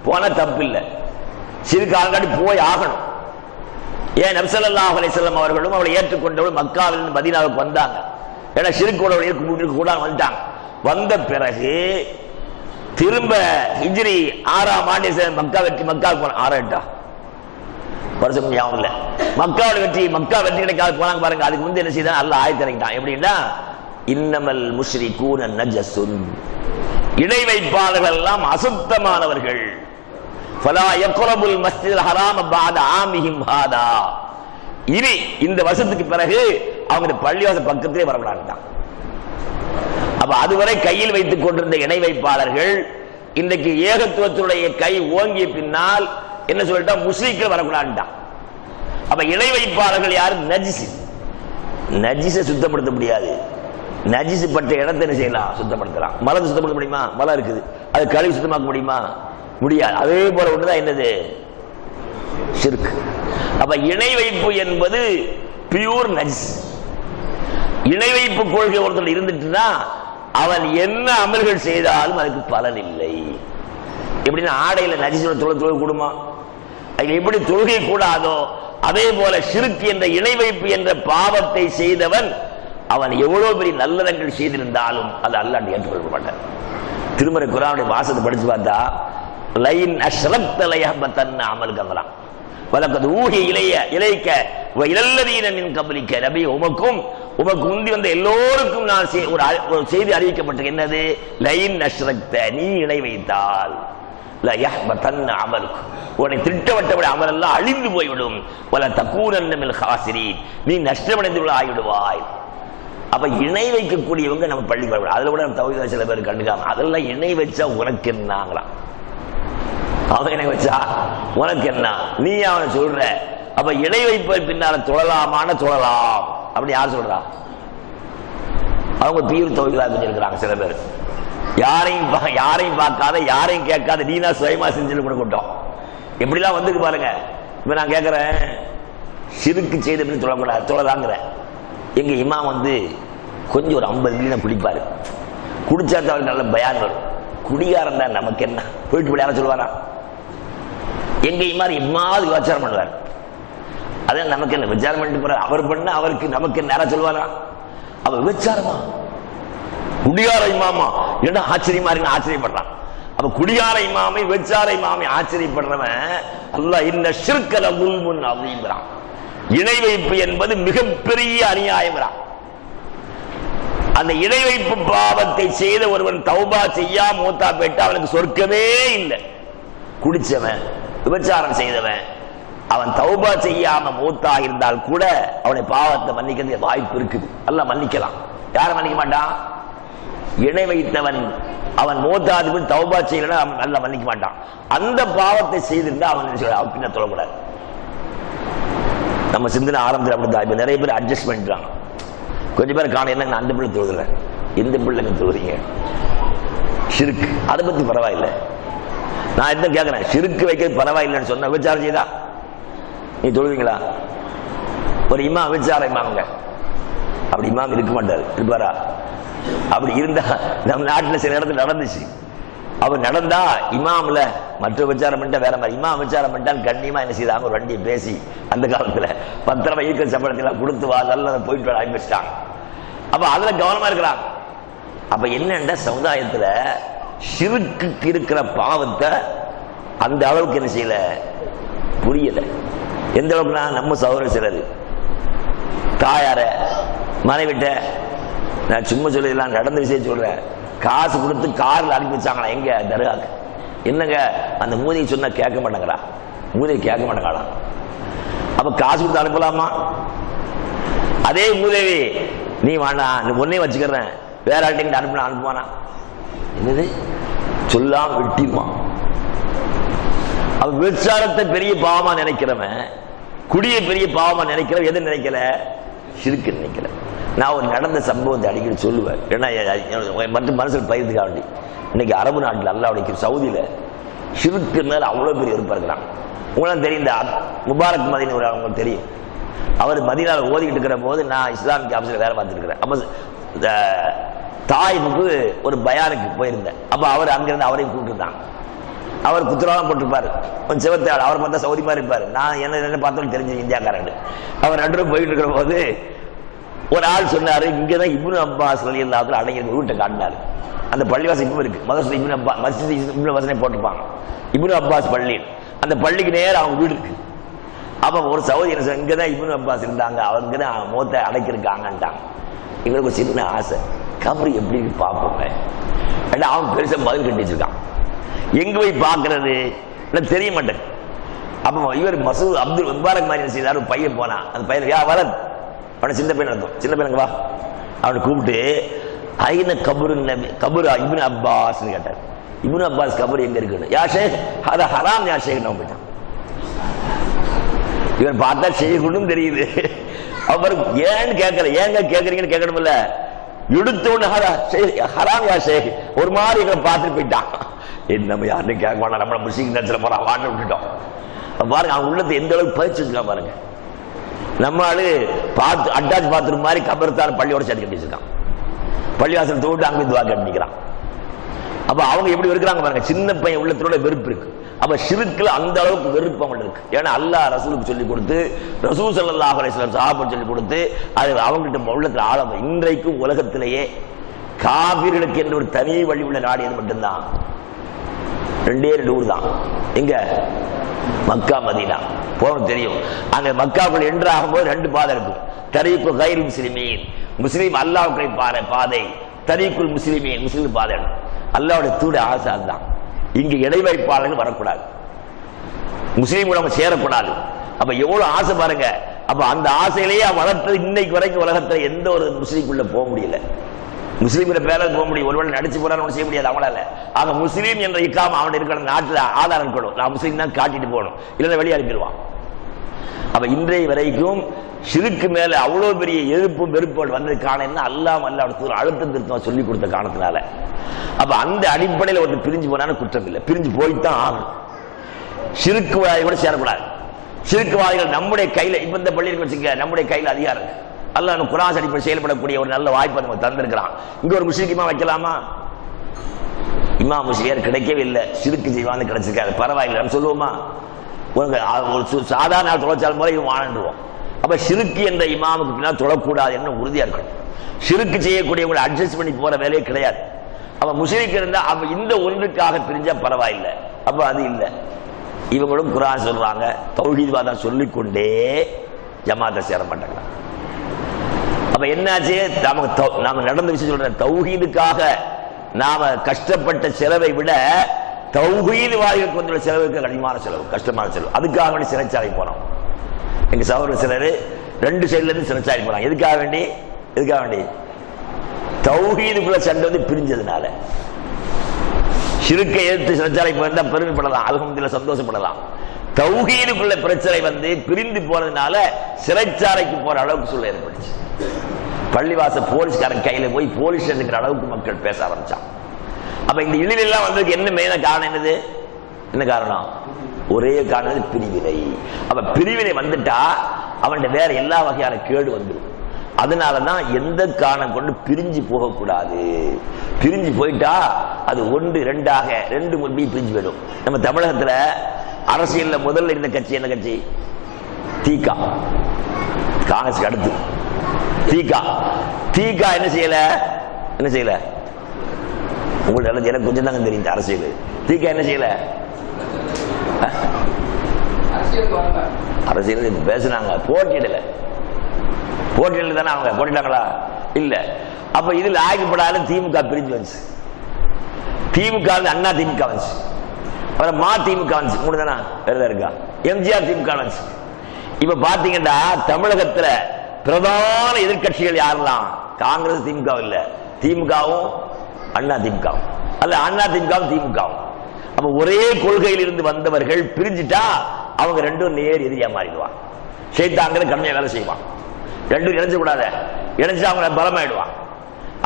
போன தப்பு இல்லை. ஷிர்க் காரணம் காட்டி போய் ஆகணும். ஏன் நபி ஸல்லல்லாஹு அலைஹி வஸல்லம் அவர்களும் அவளை ஏற்றுக்கொண்டவர்கள் மக்காவிலிருந்து மதீனாவுக்கு வந்தாங்க. ஏன்னா ஷிர்க்கோட கூட வந்துட்டாங்க. வந்த பிறகு திரும்ப ஹிஜ்ரி 6ஆம் ஆண்டு மக்கா வெற்றி, மக்காவுக்கு போனாங்க. 6 8 வருஷம் ஞாபகம் இல்லை. மக்காவோட வெற்றி, மக்கா வெற்றி கிடைக்காது போனாங்க பாருங்க. அதுக்கு வந்து என்ன செய்தான்? அல்லாஹ் ஆயத்து இறக்கிட்டான். எப்படின்னா இன்னமல் முஷ்ரிகூன நஜஸுன், இணை வைப்பாளர்கள் எல்லாம் அசுத்தமானவர்கள். ஃபலா யக்ரபுல் மஸ்ஜிதுல் ஹராம பஅத ஆமிஹிம் ஹாதா, இனி இந்த வருஷத்துக்கு பிறகு அவங்க பள்ளிவாசல் பக்கத்திலே வரக்கூடாதுதான். அப்ப அதுவரை கையில் வைத்துக் கொண்டிருந்த இணை வைப்பாளர்கள் இன்றைக்கு ஏகத்துவத்துடைய கை ஓங்கிய பின்னால் என்ன சொல்லிட்டா? முஸ்லிம்கள் வரக்கூடாதுட்டான். அப்ப இணை வைப்பாளர்கள் யாரு? நஜிஸ். நஜிஸை சுத்தப்படுத்த முடியாது. நஜிஸ் பட்ட இடத்தை என்ன செய்யலாம்? சுத்தப்படுத்தலாம். மலத்தை சுத்தப்படுத்த முடியுமா? மலம் இருக்குது, அது கழுவி சுத்தமாக்க முடியுமா? முடியாது. அதே போல ஒண்ணுதான் என்னது? ஷிர்க். அப்ப இணை வைப்பு என்பது பியூர் நஜிஸ். இணை வைப்பு கொள்கை ஒருத்தர் இருந்துட்டுனா அவன் என்ன அமல்கள் செய்தாலும் அதுக்கு பலன் இல்லை. எப்படின்னா ஆடையில நஜிஸ் தொழுகை கூடுமா? எப்படி தொழுகை கூடாதோ அதே போல ஷிர்க் என்ற இணை வைப்பு என்ற பாவத்தை செய்தவன் அவன் எவ்வளவு பெரிய நல்லறங்கள் செய்திருந்தாலும் அது அல்லாஹ் ஏற்றுக்கொள்ள மாட்டான். திருமறை குர்ஆனுடைய வாசத்தை படிச்சு பார்த்தா லைன் அஷ்ரக்த லயஹபத்தன் அமல்கங்கலாம் வலக்கது ஊஹி இலைக்க வ இலல்லதீன மின் கப்லிக, நபி உமக்கு முந்தி வந்த எல்லோருக்கும் நான் ஒரு செய்தி அறிவிக்கப்பட்டது. என்னது? லைன் அஷ்ரக்த, நீ இணை வைத்தால் லயஹபத்தன் அமலுக், உன்னை திட்டவட்டபடி அமலெல்லாம் அழிந்து போய்விடும். வல தகூனன்ன மினல் ஹாசிரீன், நீ நஷ்டமடைந்துள்ள ஆகிடுவாய். அப்ப இணை வைக்கக்கூடியவங்க நம்ம பள்ளிக்கு வரக்கூடாது. அதுல கூட தௌஹீத சில பேர் கண்டுக்காம அதெல்லாம் இணை வச்சா உனக்கு என்னங்களாம். அவன் இணை வச்சா உனக்கு என்ன? நீ அவனை சொல்ற. அப்ப இணை வைப்பது பின்னால தொழலாமான தொழலாம் அப்படி யார் சொல்றா? அவங்க தீவிர தௌஹீதா இருக்கிறாங்க சில பேர். யாரையும் பார்க்காத, யாரையும் கேட்காத, நீனா சுயமா செஞ்சு கொடுக்கட்டும். எப்படிலாம் வந்துருக்கு பாருங்க. இப்ப நான் கேட்கிறேன், ஷிர்க் செய்து தொழக்கூடாது, தொழலாங்கிறேன். எங்க இமாம் வந்து கொஞ்சம் ஒரு 50 மில்லி தான் குடிப்பாரு. குடிச்சா அவருக்கு நல்ல பயான் வரும். குடிகாரன் தான், நமக்கு என்ன? போயிட்டு யாரும் சொல்லுவாரா? எங்க இமாம் எம்மாவது விசாரம் பண்ணுவார். அதான் நமக்கு என்ன விசாரம் பண்ணிட்டு போறாரு. அவர் பண்ண அவருக்கு நமக்கு நேரம் சொல்லுவாரா? அவர் விசாரமா குடிகார இமாமா என்ன ஆச்சரியமா இருக்கு? ஆச்சரியப்படுறான். அப்ப குடிகார இமாமை விசார இமாமை ஆச்சரியப்படுறவன் அல்லாஹ் இன்ன ஷிர்க லஸுல்முன் அதீம்றான். இணை வைப்பு என்பது மிகப்பெரிய அநியாயம். அந்த இணை வைப்பு பாவத்தை செய்த ஒருவன் தௌபா செய்யாம மூத்தா போயிட்டு அவனுக்கு சொர்க்கமே இல்லை. குடிச்சவன், விபச்சாரம் செய்தவன், அவன் தௌபா செய்யாம மூத்தா இருந்தால் கூட அவனை பாவத்தை மன்னிக்கிறது வாய்ப்பு இருக்குது. அல்லாஹ் மன்னிக்கலாம். யாரை மன்னிக்க மாட்டான்? இணை வைத்தவன் அவன் மூத்தாதுக்கு தௌபா செய்யலன்னா அவன் நல்லா மன்னிக்க மாட்டான். அந்த பாவத்தை செய்திருந்தா அவன் பின்ன தொழக்கூடாது. நம்ம சிந்தனை ஆரம்பத்தில் அப்படிதான். இப்ப நிறைய பேர் அட்ஜஸ்ட் பண்ணிட்டாங்க. கொஞ்சம் பேர் காண என்ன அந்த பிள்ளை தொழுகிறேன், எந்த பிள்ளைங்க தொழுகிறீங்க? ஷிர்க், அதை பத்தி பரவாயில்லை. நான் என்ன கேட்கிறேன், ஷிர்க் வைக்கிறது பரவாயில்லைன்னு சொன்ன விபச்சாரம் செய்தா நீ தொழுவீங்களா? ஒரு இமாம் விபச்சார இமாமுங்க, அப்படி இமாம் இருக்க மாட்டாரு, இருப்பாரா? அப்படி இருந்தா நம்ம நாட்டில் சில இடத்துல நடந்துச்சு. அவர் நடந்தா இமாம்ல மற்ற விபச்சாரம் பண்ணிட்டா வேற மாதிரி, இமாம் விபச்சாரம் பண்ணிட்டான் கண்ணியமா என்ன செய்தாங்க, ஒரு வண்டியை பேசி அந்த காலத்துல 10 ரூபாய் ஈக்க சம்பளத்தில் கொடுத்து வா, நல்ல போயிட்டு வர ஆரம்பிச்சிட்டாங்க. அப்ப அதுல கவனமா இருக்கிறாங்க. அப்ப என்னென்ன சமுதாயத்துல ஷிர்க்குக்கு இருக்கிற பாவத்தை அந்த அளவுக்கு என்ன செய்யல, புரியல. எந்த அளவுக்குனா நம்ம சகோதரர் சிலர் தாயார மனைவிட்ட, நான் சும்மா சொல்லிடலாம் நடந்த விஷயம் சொல்றேன், காசு கொடுத்து காரில் அனுப்பி வச்சாங்களா எங்க தர்காக்கு. என்னங்க அந்த மூதியை சொன்னா கேட்க மாட்டேங்கிறா, மூதியை கேட்க மாட்டேங்காளா. அப்ப காசு கொடுத்து அனுப்பலாமா? அதே மூதேவி நீ வேணா ஒன்னே வச்சுக்கிறேன், வேற ஆள்கிட்ட அனுப்புவானா? என்னது சொல்லாம் வெட்டிமா. அவன் விபச்சாரத்தை பெரிய பாவமா நினைக்கிறவன், குடிய பெரிய பாவமா நினைக்கிறவன் எதை நினைக்கல? ஷிர்க் நினைக்கல. நான் ஒரு நடந்த சம்பவத்தை அடிக்கடி சொல்லுவேன், ஏன்னா மற்ற மனசில் பயிர்த்துக்காக வேண்டி. இன்னைக்கு அரபு நாட்டில் அல்லாஹ்வுடைய சவுதியில ஷிர்க்கு மேல அவ்வளவு பெரிய வெறுப்பா இருக்கிறாங்க. உங்களுக்கு தெரியும், இந்த முபாரக் மதீனா ஒரு அவங்களுக்கு தெரியும். அவர் மதீனாவில் ஓதிக்கிட்டு இருக்கிற போது நான் இஸ்லாமிக் ஆஃபீஸில் வேலை பார்த்துட்டு இருக்கிறேன். அப்போ தாயினுக்கு ஒரு பயானுக்கு போயிருந்தேன். அப்போ அவர் அங்கிருந்து அவரையும் கூப்பிட்டுருந்தாங்க. அவர் குத்துராலாம் போட்டிருப்பாரு, கொஞ்சம் சிவத்தாள். அவர் பார்த்தா சௌரி மாதிரி இருப்பார். நான் என்ன பார்த்தாலும் தெரிஞ்சு இந்தியாக்காரன். அவர் நடுவு போயிட்டு இருக்கிற போது ஒரு ஆள் சொன்னாரு, இங்கதான் இப்னு அப்பாஸ் ரலியல்லாஹு அடங்கிய வீட்டை காட்டினாரு. அந்த பள்ளிவாசல் இப்போ இருக்கு, மதரசா இப்னு அப்பாஸ் மஸ்ஜித் இப்னு வசனே போட்டிருப்பாங்க, இப்னு அப்பாஸ் பள்ளி. அந்த பள்ளிக்கு நேரம் அவங்க வீடு இருக்கு. அப்ப ஒரு சகோதரி என்ன சொன்னாங்க, இங்கதான் இப்னு அப்பாஸ் இருந்தாங்க, அவங்க தான் மூத்த அடைக்கிருக்காங்கன்ட்டாங்க. எங்களுக்கு ஒரு சின்ன ஆசை, கபர் எப்படி பார்ப்போமே. ஏன்னா அவன் பெருசா பதில் கட்டி வச்சிருக்கான், எங்க போய் பார்க்கறது தெரிய மாட்டேன். அப்ப இவர் மசூத் அப்துல் முபாரக் மாதிரி செய்தார். ஒரு பையன் போனான், அந்த பையன் யா வரத், அவனை சின்ன பையன் நடத்தும், சின்ன பையனுக்கு வா. அவனை கூப்பிட்டு ஐன கபரு கபரு இப்னு அப்பாஸ் கேட்டார். இப்னு அப்பாஸ் கபர் எங்க இருக்குன்னு. யா ஷேக் அது ஹராம் யா ஷேக் நான் போயிட்டான். இவன் பார்த்தா ஷேக்குன்னு தெரியுது. அவர் ஏன்னு கேட்கல, ஏங்க கேட்கறீங்கன்னு கேட்கணும்ல. எடுத்தோன்னு ஹராம் யா ஷேக் ஒரு மாதிரி எங்களை பார்த்துட்டு போயிட்டான். நம்ம யாருன்னு கேட்க மாட்டோம், நம்மள முஸ்லீம் நேரத்துல போறா வாட்டு விட்டுட்டோம். பாருங்க அவன் உள்ளத்தை எந்த அளவுக்கு பதிச்சு வச்சிருக்கான் பாருங்க. நம்ம ஆளு பார்த்து அட்டாச் பாத்ரூம் மாதிரி கபர்த்தான பள்ளியோட சேர்த்து கட்டி வச்சிருக்கான். பள்ளிவாசல் தோட்டு அங்கே துவா கட்டிக்கிறான். அப்ப அவங்க எப்படி இருக்கிறாங்க பாருங்க, சின்ன பையன் உள்ளத்தோட வெறுப்பு இருக்கு. அப்ப ஷிர்க்ல அந்த அளவுக்கு வெறுப்பு அவங்க இருக்கு. ஏன்னா அல்லாஹ் ரசூலுக்கு சொல்லி கொடுத்து, ரசூல் ஸல்லல்லாஹு அலைஹி வஸல்லம் சஹாபாக்களுக்கு சொல்லி கொடுத்து, அது அவங்ககிட்ட உள்ளத்துல ஆழம். இன்றைக்கும் உலகத்திலேயே காபிர்களுக்கு என்று ஒரு தனி வழி உள்ள நாடு எது மட்டும்தான், ரெண்டே ஊர் தான். எங்க? Mecca Medina. போன தெரியும். அங்க மக்காவுக்குள் என்ட்ரு ஆகும்போது ரெண்டு பாதை இருக்கும். தரீக்கு கைர் முஸ்லிமீன், முஸ்லீம் அல்லாஹ்வுடைய பாதை. தரீக்குல் முஸ்லிமீன், முஸ்லிம் பாதை. அல்லாஹ்வுடைய தூட ஆசை தான். இங்க இடைவைப்பாளர்கள் வரக்கூடாது, முஸ்லீம் நம்ம சேரக்கூடாது. அப்ப எவ்வளவு ஆசை பாருங்க. அப்ப அந்த ஆசையிலேயே வளர்த்தது இன்னைக்கு வரைக்கும் உலகத்துல எந்த ஒரு முஸ்லீம்குள்ள போக முடியல. முஸ்லீம்கிற பேர போக முடியும், ஒருவேளை நடிச்சு போறான்னு செய்ய முடியாது அவங்களால. ஆக முஸ்லீம் என்ற இக்காம அவன் இருக்கிற நாட்டில் ஆதாரம் இருக்கணும். நான் முஸ்லீம் தான் காட்டிட்டு போகணும், இல்லைன்னா வெளியே அனுப்பிடுவான். அப்ப இன்றைய வரைக்கும் ஷிர்க்கு மேல அவ்வளவு பெரிய எதிர்ப்பும் வெறுப்புகள் வந்தது காரணம் அல்லாஹ் அழுத்தம் திருத்தம் சொல்லி கொடுத்த காரணத்தினால. அப்ப அந்த அடிப்படையில் ஒருத்தர் பிரிஞ்சு போனாலும் குற்றம் இல்லை, பிரிஞ்சு போய்தான் ஆகணும். ஷிர்க்கு கூட சேரக்கூடாது. ஷிர்க்குவாதிகள் நம்முடைய கையில, இப்ப இந்த பள்ளியில் வச்சுக்க, நம்முடைய கையில் அதிகாரம் இருக்கு. அல்லாஹ் குர்ஆன் அடிப்படையில் செயல்படக்கூடிய ஒரு நல்ல வாய்ப்பை நமக்கு தந்திருக்கிறான். இங்க ஒரு முஸ்லிம் இமாம் வைக்கலாமா? இமாம் முஸ்லிம் கிடைக்கவே இல்லை, ஷிர்க்கு செய்வான்னு கிடைச்சிருக்காரு. பரவாயில்லை நம்ம சொல்லுவோமா? ஒரு சாதாரண தொலைச்சால் முறை வாழ்ந்துருவோம். அப்ப ஷிர்க்கு என்ற இமாமுக்கு பின்னால் தொழக்கூடாது என்ன உறுதியா இருக்கணும். ஷிர்க்கு செய்யக்கூடியவங்களை அட்ஜஸ்ட் பண்ணி போற வேலையே கிடையாது. அப்ப முஸ்லிம் இருந்தா அப்ப இந்த ஒன்றுக்காக பிரிஞ்சா பரவாயில்லை. அப்ப அது இல்லை. இவங்களும் குர்ஆன் சொல்றாங்க, தௌஹீத்வாதம் சொல்லிக்கொண்டே ஜமாத்தை சேர மாட்டாங்க. அப்ப என்னாச்சு, நாம நடந்த விஷயம் சொல்ற, தௌஹீதுக்காக நாம கஷ்டப்பட்ட செலவை விட தௌஹீத்வாதிகளுக்கு வந்துள்ள செலவுக்கு கடினமான செலவு, கஷ்டமான செலவு. அதுக்காக வேண்டி சிறைச்சாலை போனோம். எங்க சகோதரர் சிலர் ரெண்டு சைடுல இருந்து சிறைச்சாலை போனாங்க. எதுக்காக வேண்டி? தௌஹீதுக்குள்ள சண்டை வந்து பிரிஞ்சதுனால. ஷிர்க்கை எதிர்த்து சிறைச்சாலை போயிருந்தா பெருமைப்படலாம், அல்ஹம்துலில்லாஹ் சந்தோஷப்படலாம். தௌஹீதுக்குள்ள பிரச்சனை வந்து பிரிந்து போனதுனால சிறைச்சாலைக்கு போற அளவுக்கு சூழல் ஏற்பட்டுச்சு. பள்ளிவாச போலீஸ்காரன் கையில போய் போலீஸ் இருக்கிற அளவுக்கு மக்கள் பேச ஆரம்பிச்சான். அப்ப இந்த இழிவெல்லாம் வந்ததுக்கு என்ன மெயினா காரணம்? என்னது? என்ன காரணம்? ஒரே காரணம் பிரிவினை. அப்ப பிரிவினை வந்துட்டா அவன் வேற எல்லா வகையான கேடு வந்துடும். அதனாலதான் எந்த காரணம் கொண்டு பிரிஞ்சு போகக்கூடாது. பிரிஞ்சு போயிட்டா அது ஒன்று ரெண்டாக ரெண்டு முன்பி பிரிஞ்சு போயிடும். நம்ம தமிழகத்துல அரசியல்ல முதல்ல இருந்த கட்சி என்ன கட்சி? தீகா. காங்கிரஸ் அடுத்து தீகா என்ன செய்யல? உங்களுக்கு எனக்கு கொஞ்சம் தாங்க தெரியும் அரசியல். தீகா என்ன செய்யல? அரசியல் பேசினாங்க, போட்டியிடல தானே. அவங்க போட்டிட்டாங்களா? இல்ல. அப்ப இதுல ஆக்கப்படாத திமுக பிரிஞ்சு வந்துச்சு. திமுக அண்ணா திமுக வந்துச்சு, அப்புறம் மா திமுக வந்துச்சு. மூணு தானே வேற இருக்கா? எம்ஜிஆர் திமுக வந்துச்சு. இப்ப பாத்தீங்கன்னா தமிழகத்துல பிரதான எதிர்கட்சிகள் யாரெல்லாம்? காங்கிரஸ் திமுக இல்ல, திமுகவும் அண்ணா திமுகவும் அல்ல, அண்ணா திமுகவும் திமுகவும். அப்ப ஒரே கொள்கையில் இருந்து வந்தவர்கள் பிரிஞ்சுட்டா அவங்க ரெண்டும் நேர் எதிரியா மாறிடுவான். ஷைத்தான்கிற கம்மியா வேலை செய்வான். ரெண்டும் இணைஞ்ச கூடாத, இணைஞ்சா அவங்க பலமாயிடுவான்.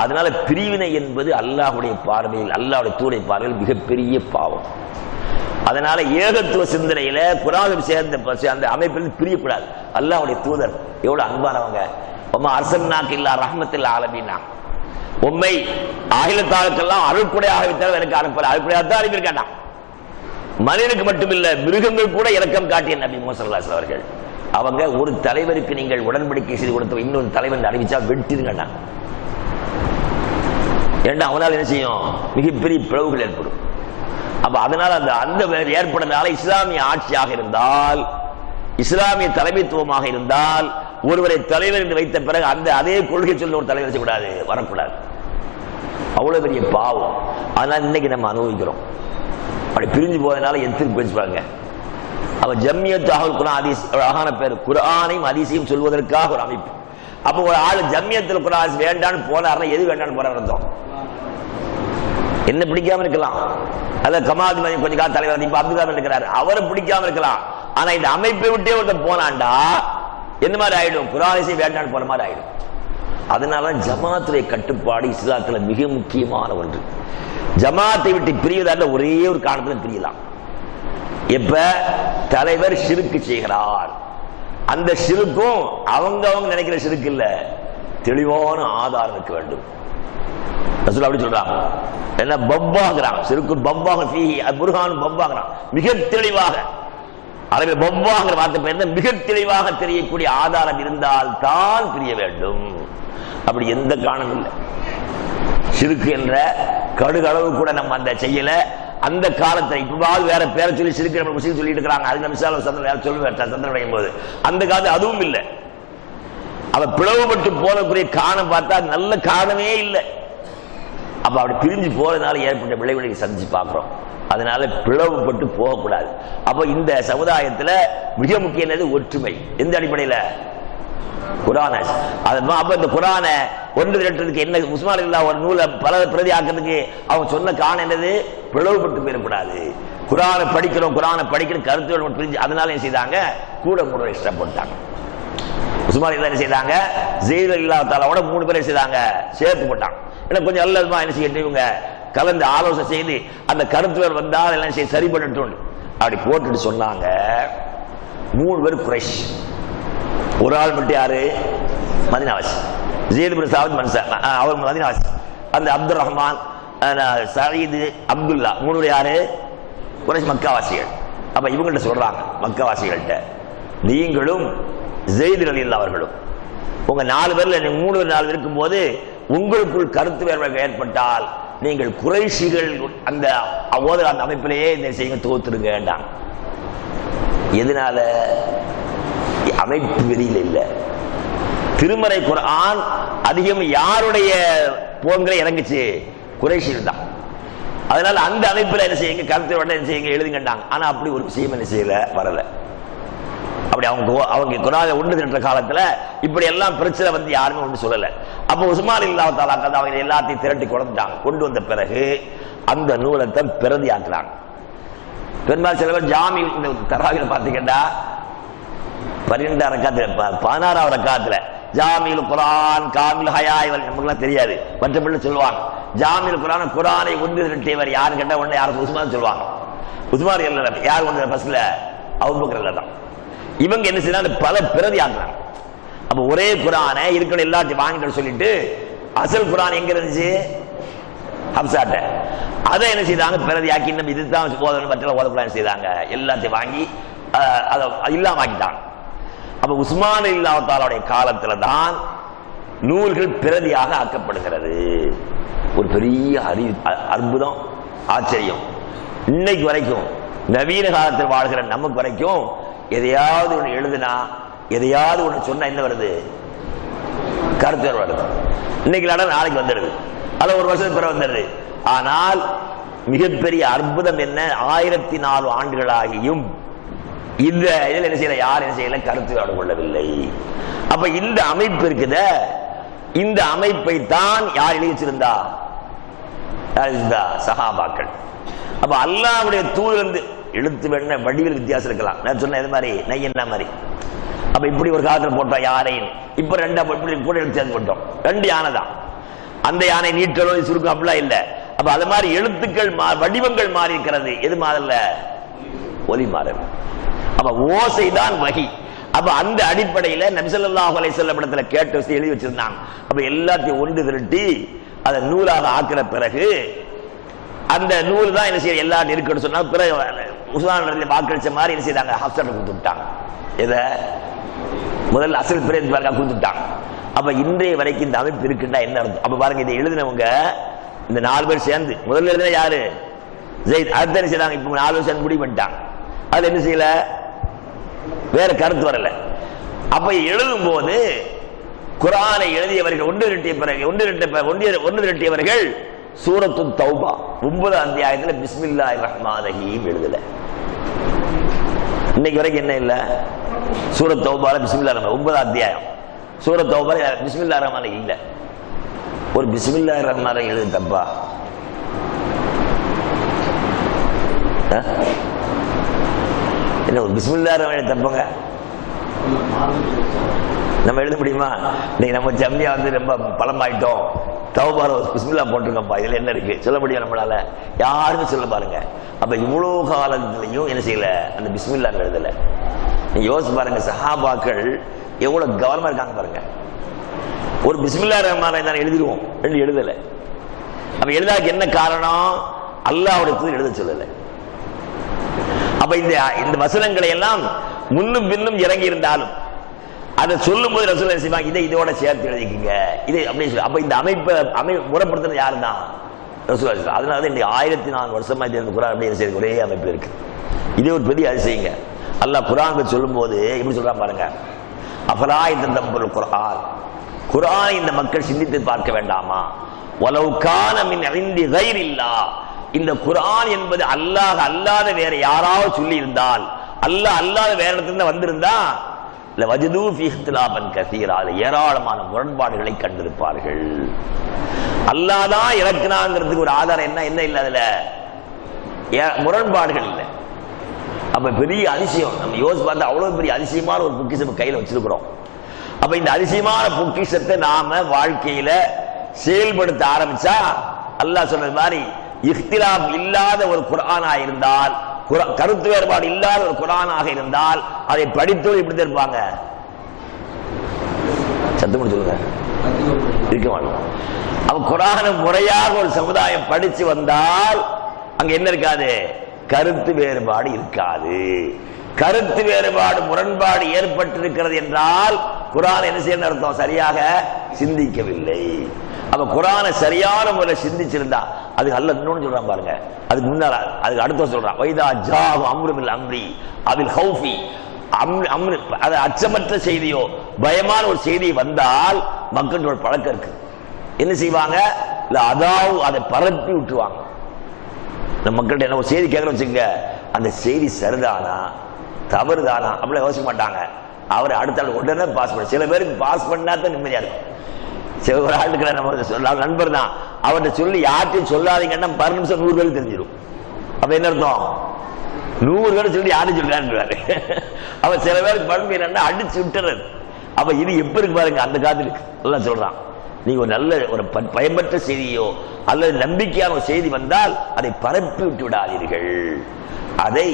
அதனால பிரிவினை என்பது அல்லாஹ்வுடைய பார்வையில், அல்லாஹ்வுடைய தூரை பார்வையில் மிகப்பெரிய பாவம். அதனால ஏகத்துவ சிந்தனையில குர்ஆனில் சேர்ந்த அந்த அமைப்பில் பிரியக்கூடாது. அல்லாஹ்வுடைய தூதர் எவ்வளவு அன்பானவங்க. அர்சல்னாக இல்லா ரஹ்மத்துல் ஆலமீனா, உம்மை அகிலத்தாருக்கெல்லாம் அருள்குடையாக விட்டால் எனக்கு அனுப்பல, அருள்குடையாத்தான் அனுப்பியிருக்கான். மனிதனுக்கு மட்டுமில்ல மிருகங்கள் கூட இரக்கம் காட்டிய நபி முஹம்மது ஸல்லல்லாஹு அலைஹி வஸல்லம் அவர்கள். அவங்க ஒரு தலைவருக்கு நீங்கள் உடன்படிக்கை செய்து கொடுத்த இன்னொரு தலைவன் அறிவிச்சா வெட்டிருங்கண்ணா. ஏன்னா அவனால் என்ன செய்யும், மிகப்பெரிய பிளவுகள் ஏற்படும். அப்ப அதனால அந்த ஏற்படுறதுனால இஸ்லாமிய ஆட்சியாக இருந்தால், இஸ்லாமிய தலைமைத்துவமாக இருந்தால், ஒருவரை தலைவர் என்று வைத்த பிறகு அந்த அதே கொள்கை சொல்ல ஒரு தலைவர் செய்யக்கூடாது, வரக்கூடாது. அவ்வளவு பெரிய பாவம். அதனால இன்னைக்கு நம்ம அனுபவிக்கிறோம். அப்படி பிரிஞ்சு போவதனால எத்திற்கு பேசுவாங்க. அவ ஜம்மியத் அஹ்லுல் குர்ஆன் ஹதீஸ் அழகான பேர். குர்ஆனையும் ஹதீஸையும் சொல்வதற்காக ஒரு அமைப்பு. அப்ப ஒரு ஆள் ஜம்மியத்துல் குர்ஆன் வேண்டான்னு போனார்னா எது வேண்டான்னு போறார் அர்த்தம்? என்ன பிடிக்காம இருக்கலாம். அல்ல கமால் கொஞ்ச கால தலைவர் இப்ப அப்துல் கலாம் இருக்கிறார், அவரை பிடிக்காம இருக்கலாம். ஆனா இந்த அமைப்பை விட்டே ஒருத்தர் போனாண்டா என்ன மாதிரி ஆயிடும், குர்ஆனை வேண்டான்னு போற மாதிரி ஆயிடும். அதனால ஜமாத்துடைய கட்டுப்பாடு இஸ்லாத்துல மிக முக்கியமான ஒன்று. ஜமாத்தை விட்டு பிரிவதால ஒரே ஒரு காரணத்துல பிரியலாம். எப்ப தலைவர் ஷிர்க் செய்கிறார், அந்த ஷிர்க்கும் அவங்க நினைக்கிற ஷிர்க் இல்ல, தெளிவான ஆதாரம் இருக்க வேண்டும். ரசூல் அப்படி சொல்றாங்க. என்ன பப்பாங்கறான், ஷிர்க்கு பப்பாங்க ஃபீஹி புர்ஹான் பப்பாங்கறான், மிக தெளிவாக. அரபில் பப்பாங்கற வார்த்தை பேர்ல மிக தெளிவாக தெரியக்கூடிய ஆதாரம் இருந்தால் தான் பிரிய வேண்டும். அப்படி எந்த காரணமும் இல்லை. ஷிர்க் என்ற கடுகளவு கூட நம்ம அந்த செய்யல. அந்த காலத்தை இப்பவாது வேற பேரை சொல்லி ஷிர்க் நம்ம முஸ்லிம் சொல்லிட்டு இருக்காங்க. அதுக்கு மிசால சந்திரன் போது அந்த காலத்து அதுவும் இல்லை. அவ பிளவுபட்டு போகக்கூடிய காரணம் பார்த்தா நல்ல காரணமே இல்லை. அப்ப அப்படி பிரிஞ்சு போறதுனால ஏற்பட்ட விளைவுகளை சந்திச்சு பார்க்கிறோம். அதனால பிளவுபட்டு போகக்கூடாது. அப்ப இந்த சமுதாயத்துல மிக முக்கியமானது ஒற்றுமை. எந்த அடிப்படையில? குர்ஆன். அப்ப இந்த குர்ஆனை ஒன்று திரட்டுறதுக்கு என்ன உஸ்மான் இல்லா ஒரு நூலை பல பிரதி ஆக்கிறதுக்கு அவங்க சொன்ன காரணம் என்னது? பிளவுபட்டு போயிடக்கூடாது. குர்ஆனை படிக்கிறோம், குர்ஆனை படிக்கிற கருத்துகள் பிரிஞ்சு. அதனால என்ன செய்தாங்க, கூட மூணு எக்ஸ்ட்ரா போட்டாங்க. உஸ்மான் இல்லா என்ன செய்தாங்க, ஸெய்த் ரலியல்லாஹு தஆலாவோட 3 பேரை செய்தாங்க, சேர்த்து போட்டாங்க. ஏன்னா கொஞ்சம் நல்லதுமா என்ன செய்ய இவங்க கலந்து ஆலோசனை செய்து அந்த கருத்துகள் வந்தால் எல்லாம் சரி பண்ணட்டும் அப்படி போட்டுட்டு சொன்னாங்க. 3 பேர் குறைஷ், ஒரு ஆள் மட்டும் யாரு? மதீனாவாசி. ஸெய்த் பின் சாபித் மன்சர், அவர் மதீனாவாசி. அந்த அப்துல் ரஹ்மான், சயீத், அப்துல்லா 3 பேர் யாரு? குறைஷ் மக்காவாசிகள். அப்ப இவங்கள்ட்ட சொல்றாங்க, மக்காவாசிகள்கிட்ட, நீங்களும் ஸெய்த் ரலியல்லாஹு அவர்களும் உங்க 4 பேர்ல 3 பேர் 4 பேர் இருக்கும்போது உங்களுக்குள் கருத்து வேறுபாடு ஏற்பட்டால் நீங்கள் குறைஷிகள் அந்த அந்த அமைப்பிலேயே இந்த செய்ய தோத்துருங்க. எதனால? அமைப்பு வெளியில இல்ல. திருமறை குர்ஆன் அதிகம் யாருடைய போங்களை இறங்குச்சு? குறைஷிகள் தான். அதனால அந்த அமைப்புல என்ன செய்யுங்க, கருத்து வேறுபாடு என்ன செய்யுங்க, எழுதுங்கண்டாங்க. ஆனா அப்படி ஒரு விஷயம் என்ன செய்யல, வரல. அப்படி அவங்க குர்ஆனை ஒன்று திரட்டுற காலத்துல இப்படி எல்லாம் பிரச்சனை வந்து யாருமே ஒன்று சொல்லல. அப்ப உஸ்மான் ரலியல்லாஹு தஆலா அவங்க எல்லாத்தையும் திரட்டி கொண்டு வந்த பிறகு அந்த நூலத்தை பிரதி ஆக்குறாங்க. பெரும்பாலும் சில பேர் ஜாமி தராவில பாத்தீங்கன்னா 12 ரக்காத்துல 16வது ரக்காத்துல ஜாமில் குர்ஆன் காமில் ஹயாய் நமக்குலாம் தெரியாது, மற்றபடி சொல்லுவாங்க. ஜாமில் குர்ஆனை ஒன்று திரட்டியவர் யாரு கேட்டா உடனே யாரும் உஸ்மான் சொல்லுவாங்க. உஸ்மான் இல்ல, யார் ஒன்று ஃபர்ஸ்ட்ல அபூபக்கர் தான். இவங்க என்ன செய்யறாங்க, பல பிரதி ஆக்குறாங்க. அப்ப ஒரே குர்ஆனை இருக்கிற எல்லாத்தையும் வாங்கிட்டு சொல்லிட்டு அசல் குர்ஆன் எங்க இருந்துச்சு? ஹப்சாட்ட. அதை என்ன செய்தாங்க, பிரதி ஆக்கி இன்னும் இதுதான் ஓதணும், மற்ற ஓதக்கூடாது செய்தாங்க. எல்லாத்தையும் வாங்கி அதை இல்லாம ஆக்கிட்டாங்க. அப்ப உஸ்மான் ரலியல்லாஹு தஆலாவுடைய காலத்துல தான் நூல்கள் பிரதியாக ஆக்கப்படுகிறது. ஒரு பெரிய அற்புதம், ஆச்சரியம். இன்னைக்கு வரைக்கும் நவீன காலத்தில் வாழ்கிற நமக்கு வரைக்கும் எதையாவது ஒன்று எழுதுனா, எதையாவது ஒன்று சொன்னா என்ன வருது? கருத்து வருது. இன்னைக்கு நாளைக்கு வந்துடுது, அது ஒரு வருஷத்துக்கு பிறகு வந்துடுது. ஆனால் மிகப்பெரிய அற்புதம் என்ன, 1004 ஆண்டுகளாகியும் இந்த இதில் என்ன செய்யல, யார் என்ன செய்யல, கருத்து கொள்ளவில்லை. அப்ப இந்த அமைப்பு இருக்குத, இந்த அமைப்பை தான் யார் எழுதி வச்சிருந்தா? சஹாபாக்கள். அப்ப அல்லாஹ்வுடைய தூதர் எழுத்து வேணா வடிவில் வித்தியாசம் இருக்கலாம். நான் சொன்ன இது மாதிரி நையன்னா மாதிரி. அப்ப இப்படி ஒரு காலத்தில் போட்டோம் யானையின், இப்ப ரெண்டா கூட எழுத்து போட்டோம். ரெண்டு யானை தான். அந்த யானை நீட்டலும் சுருக்கம் அப்படிலாம் இல்லை. அப்ப அது மாதிரி எழுத்துக்கள் வடிவங்கள் மாறி இருக்கிறது. எது மாறல? ஒலி மாறல். அப்ப ஓசை தான் வஹி. அப்ப அந்த அடிப்படையில நபி ஸல்லல்லாஹு அலைஹி வஸல்லம் இடத்துல கேட்ட விஷயம் எழுதி வச்சிருந்தாங்க. அப்ப எல்லாத்தையும் ஒன்று திரட்டி அதை நூலாக ஆக்கிற பிறகு அந்த நூல் தான் என்ன செய்ய எல்லாரும் இருக்குன்னு சொன்னா பிறகு உஸ்மான் வாக்களிச்ச மாதிரி என்ன செய்தாங்க? ஹப்ஸாட்ட கொடுத்து விட்டாங்க. இதை முதல்ல அசல் பிரேத் கொடுத்துட்டாங்க. அப்ப இன்றைய வரைக்கும் இந்த அமைப்பு இருக்குன்னா என்ன அர்த்தம்? அப்ப பாருங்க, இதை எழுதினவங்க இந்த 4 பேர் சேர்ந்து முதல்ல எழுதின யாரு? ஜெயித். அடுத்த என்ன செய்யறாங்க? இப்ப 4 பேர் சேர்ந்து முடிவு பண்ணிட்டாங்க. அது என்ன செய்யல? வேற கருத்து வரல. அப்ப எழுதும் போது குர்ஆனை எழுதியவர்கள் ஒன்று திரட்டியவர்கள் சூரத்து தௌபா 9 அத்தியாயத்துல பிஸ்மில்லாஹிர் ரஹ்மானிர் ரஹீம் எழுதல. இன்னைக்கு வரைக்கும் என்ன இல்ல? சூரத் தௌபால பிஸ்மில்லாஹிர் ரஹ்மான் 9 அத்தியாயம் சூரத் தௌபால பிஸ்மில்லாஹிர் ரஹ்மான் இல்ல. ஒரு பிஸ்மில்லாஹிர் ரஹ்மான் எழுது தப்பா? என்ன ஒரு பிஸ்மில்லாஹிர் ரஹ்மான் தப்புங்க? நம்ம எழுத முடியுமா? இன்னைக்கு நம்ம ஜம்மியா ரொம்ப பலமாயிட்டோம். தௌபால பிஸ்மில்லா போட்டிருக்கோம்ப்பா, இதுல என்ன இருக்கு சொல்ல முடியும் நம்மளால? யாருமே சொல்ல பாருங்க. அப்ப இவ்வளவு காலத்திலையும் என்ன செய்யல? அந்த பிஸ்மில்லா எழுதல. நீங்க யோசிச்சு பாருங்க, சஹாபாக்கள் எவ்வளவு கவனமா இருக்காங்க பாருங்க. ஒரு பிஸ்மில்லாஹிர் ரஹ்மான் தான் எழுதிடுவோம், ரெண்டு எழுதல. அப்ப எழுதாக்கு என்ன காரணம்? அல்லாஹ்வுடைய எழுத சொல்லல. அப்ப இந்த வசனங்களை எல்லாம் முன்னும் பின்னும் இறங்கி இருந்தாலும் அதை சொல்லும் போது ரசூலுல்லாஹி செய்வாங்க, இதை இதோட சேர்த்து எழுதிக்கங்க இது அப்படின்னு சொல்லி. அப்ப இந்த அமைப்பை முறைப்படுத்துறது யாரு தான்? ரசூலுல்லாஹி. அதனால இந்த 1400 வருஷமா இந்த குர்ஆன் அப்படியே ஒரே அமைப்பு இருக்கு. இதே ஒரு பெரிய அதிசயங்க. அல்லாஹ் குர்ஆன் சொல்லும் போது எப்படி சொல்றான் பாருங்க. அஃபலா யததப்பரு குர்ஆன், குர்ஆனை இந்த மக்கள் சிந்தித்து பார்க்க வேண்டாமா? வலவ் கான மின் இன்தி கைரில்லாஹ், இந்த குர்ஆன் என்பது அல்லாஹ் அல்லாத வேற யாராவது சொல்லி இருந்தால், அல்லாஹ் அல்லாத வேற இடத்துல வந்திருந்தா லவஜது ஃபீ இஹ்திலாஃபன் கஸீரா, ஏராளமான முரண்பாடுகளை கண்டிருப்பார்கள். அல்லாஹ் தான் இறக்குனாங்கிறதுக்கு ஒரு ஆதாரம் என்ன இல்லை, அதுல முரண்பாடுகள் இல்லை. அப்ப பெரிய அதிசயம். நம்ம யோசிச்சு பார்த்தா அவ்வளவு பெரிய அதிசயமான ஒரு பொக்கிஷம் கையில வச்சிருக்கிறோம். அப்ப இந்த அதிசயமான பொக்கிஷத்தை நாம வாழ்க்கையில செயல்படுத்த ஆரம்பிச்சா, அல்லாஹ் சொன்னது மாதிரி இஹ்திலாஃப் இல்லாத ஒரு குர்ஆனா இருந்தால், கருத்து வேறுபாடு இல்லாத ஒரு குர்ஆனாக இருந்தால் அதை படித்தோடு இப்படி இருப்பாங்க. சத்தம் சொல்லுங்க, இருக்க மாட்டோம். அவ குர்ஆனை முறையாக ஒரு சமுதாயம் படிச்சு வந்தால் அங்க என்ன இருக்காது? கருத்து வேறுபாடு இருக்காது. கருத்து வேறுபாடு முரண்பாடு ஏற்பட்டிருக்கிறது என்றால் குர்ஆன் என்ன செய்யணும் அர்த்தம்? சரியாக சிந்திக்கவில்லை. அப்ப குர்ஆனை சரியான முறையில் சிந்திச்சிருந்தா அதுக்கு அல்லாஹ் இன்னொன்னு சொல்றான் பாருங்க. அதுக்கு முன்னால அதுக்கு அடுத்த சொல்றான், வைதா ஜாஹு அம்ருல் அம்ரி அபில் ஹௌஃபி, அம்ரு அது அச்சமற்ற செய்தியோ பயமான ஒரு செய்தி வந்தால் மக்களோட பழக்கம் இருக்கு, என்ன செய்வாங்க? இல்ல அதாவது அதை பரப்பி விட்டுருவாங்க. நம்ம மக்கள்கிட்ட என்ன ஒரு செய்தி கேட்கற வச்சுங்க, அந்த செய்தி சரிதானா தவறுதானா அப்படிலாம் யோசிக்க மாட்டாங்க. அவர் அடுத்த ஆள் உடனே பாஸ் பண்ண. சில பேருக்கு பாஸ் பண்ணா தான் நிம்மதியா இருக்கும். சில ஒரு ஆளுக்கு நம்ம சொல்லலாம், நண்பர் தான், அவர்கிட்ட சொல்லி யார்ட்டையும் சொல்லாதீங்கன்னா 10 நிமிஷம் 100 பேருக்கு தெரிஞ்சிடும். அப்ப என்ன அர்த்தம்? 100 பேர் சொல்லி யாரும் சொல்லான்னு அவன் சில பேருக்கு பண்பு என்னன்னா அடிச்சு விட்டுறது. அப்ப இது எப்ப இருக்கு பாருங்க, அந்த காலத்துக்கு எல்லாம் சொல்றான். நீங்க ஒரு நல்ல ஒரு பயமற்ற செய்தியோ அல்லது நம்பிக்கையான ஒரு செய்தி வந்தால் அதை பரப்பி விட்டு விடாதீர்கள். அதை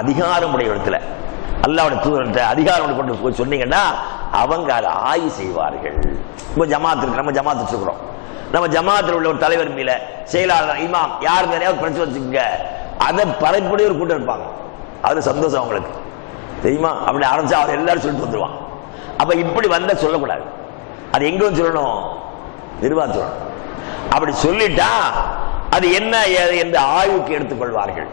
அதிகாரமுடைய இடத்துல அல்லாஹ்வுடைய தூதர்கிட்ட அதிகாரம் கொண்டு போய் சொன்னீங்கன்னா அவங்க அதை ஆய்வு செய்வார்கள். இப்போ ஜமாத் இருக்கு, நம்ம ஜமாத் வச்சுக்கிறோம். நம்ம ஜமாத்தில் உள்ள ஒரு தலைவர் மீல செயலாளர் இமாம் யார் நிறையாவது பிரச்சனை வச்சுக்கோங்க, அதை பரப்புடைய ஒரு கூட்டம் இருப்பாங்க. அது சந்தோஷம் அவங்களுக்கு தெரியுமா? அப்படி ஆரம்பிச்சா அவர் எல்லாரும் சொல்லிட்டு வந்துருவான். அப்ப இப்படி வந்த சொல்லக்கூடாது. அது எங்க வந்து சொல்லணும்? நிர்வாகம் சொல்லணும். அப்படி சொல்லிட்டா அது என்ன என்று ஆய்வுக்கு எடுத்துக்கொள்வார்கள்.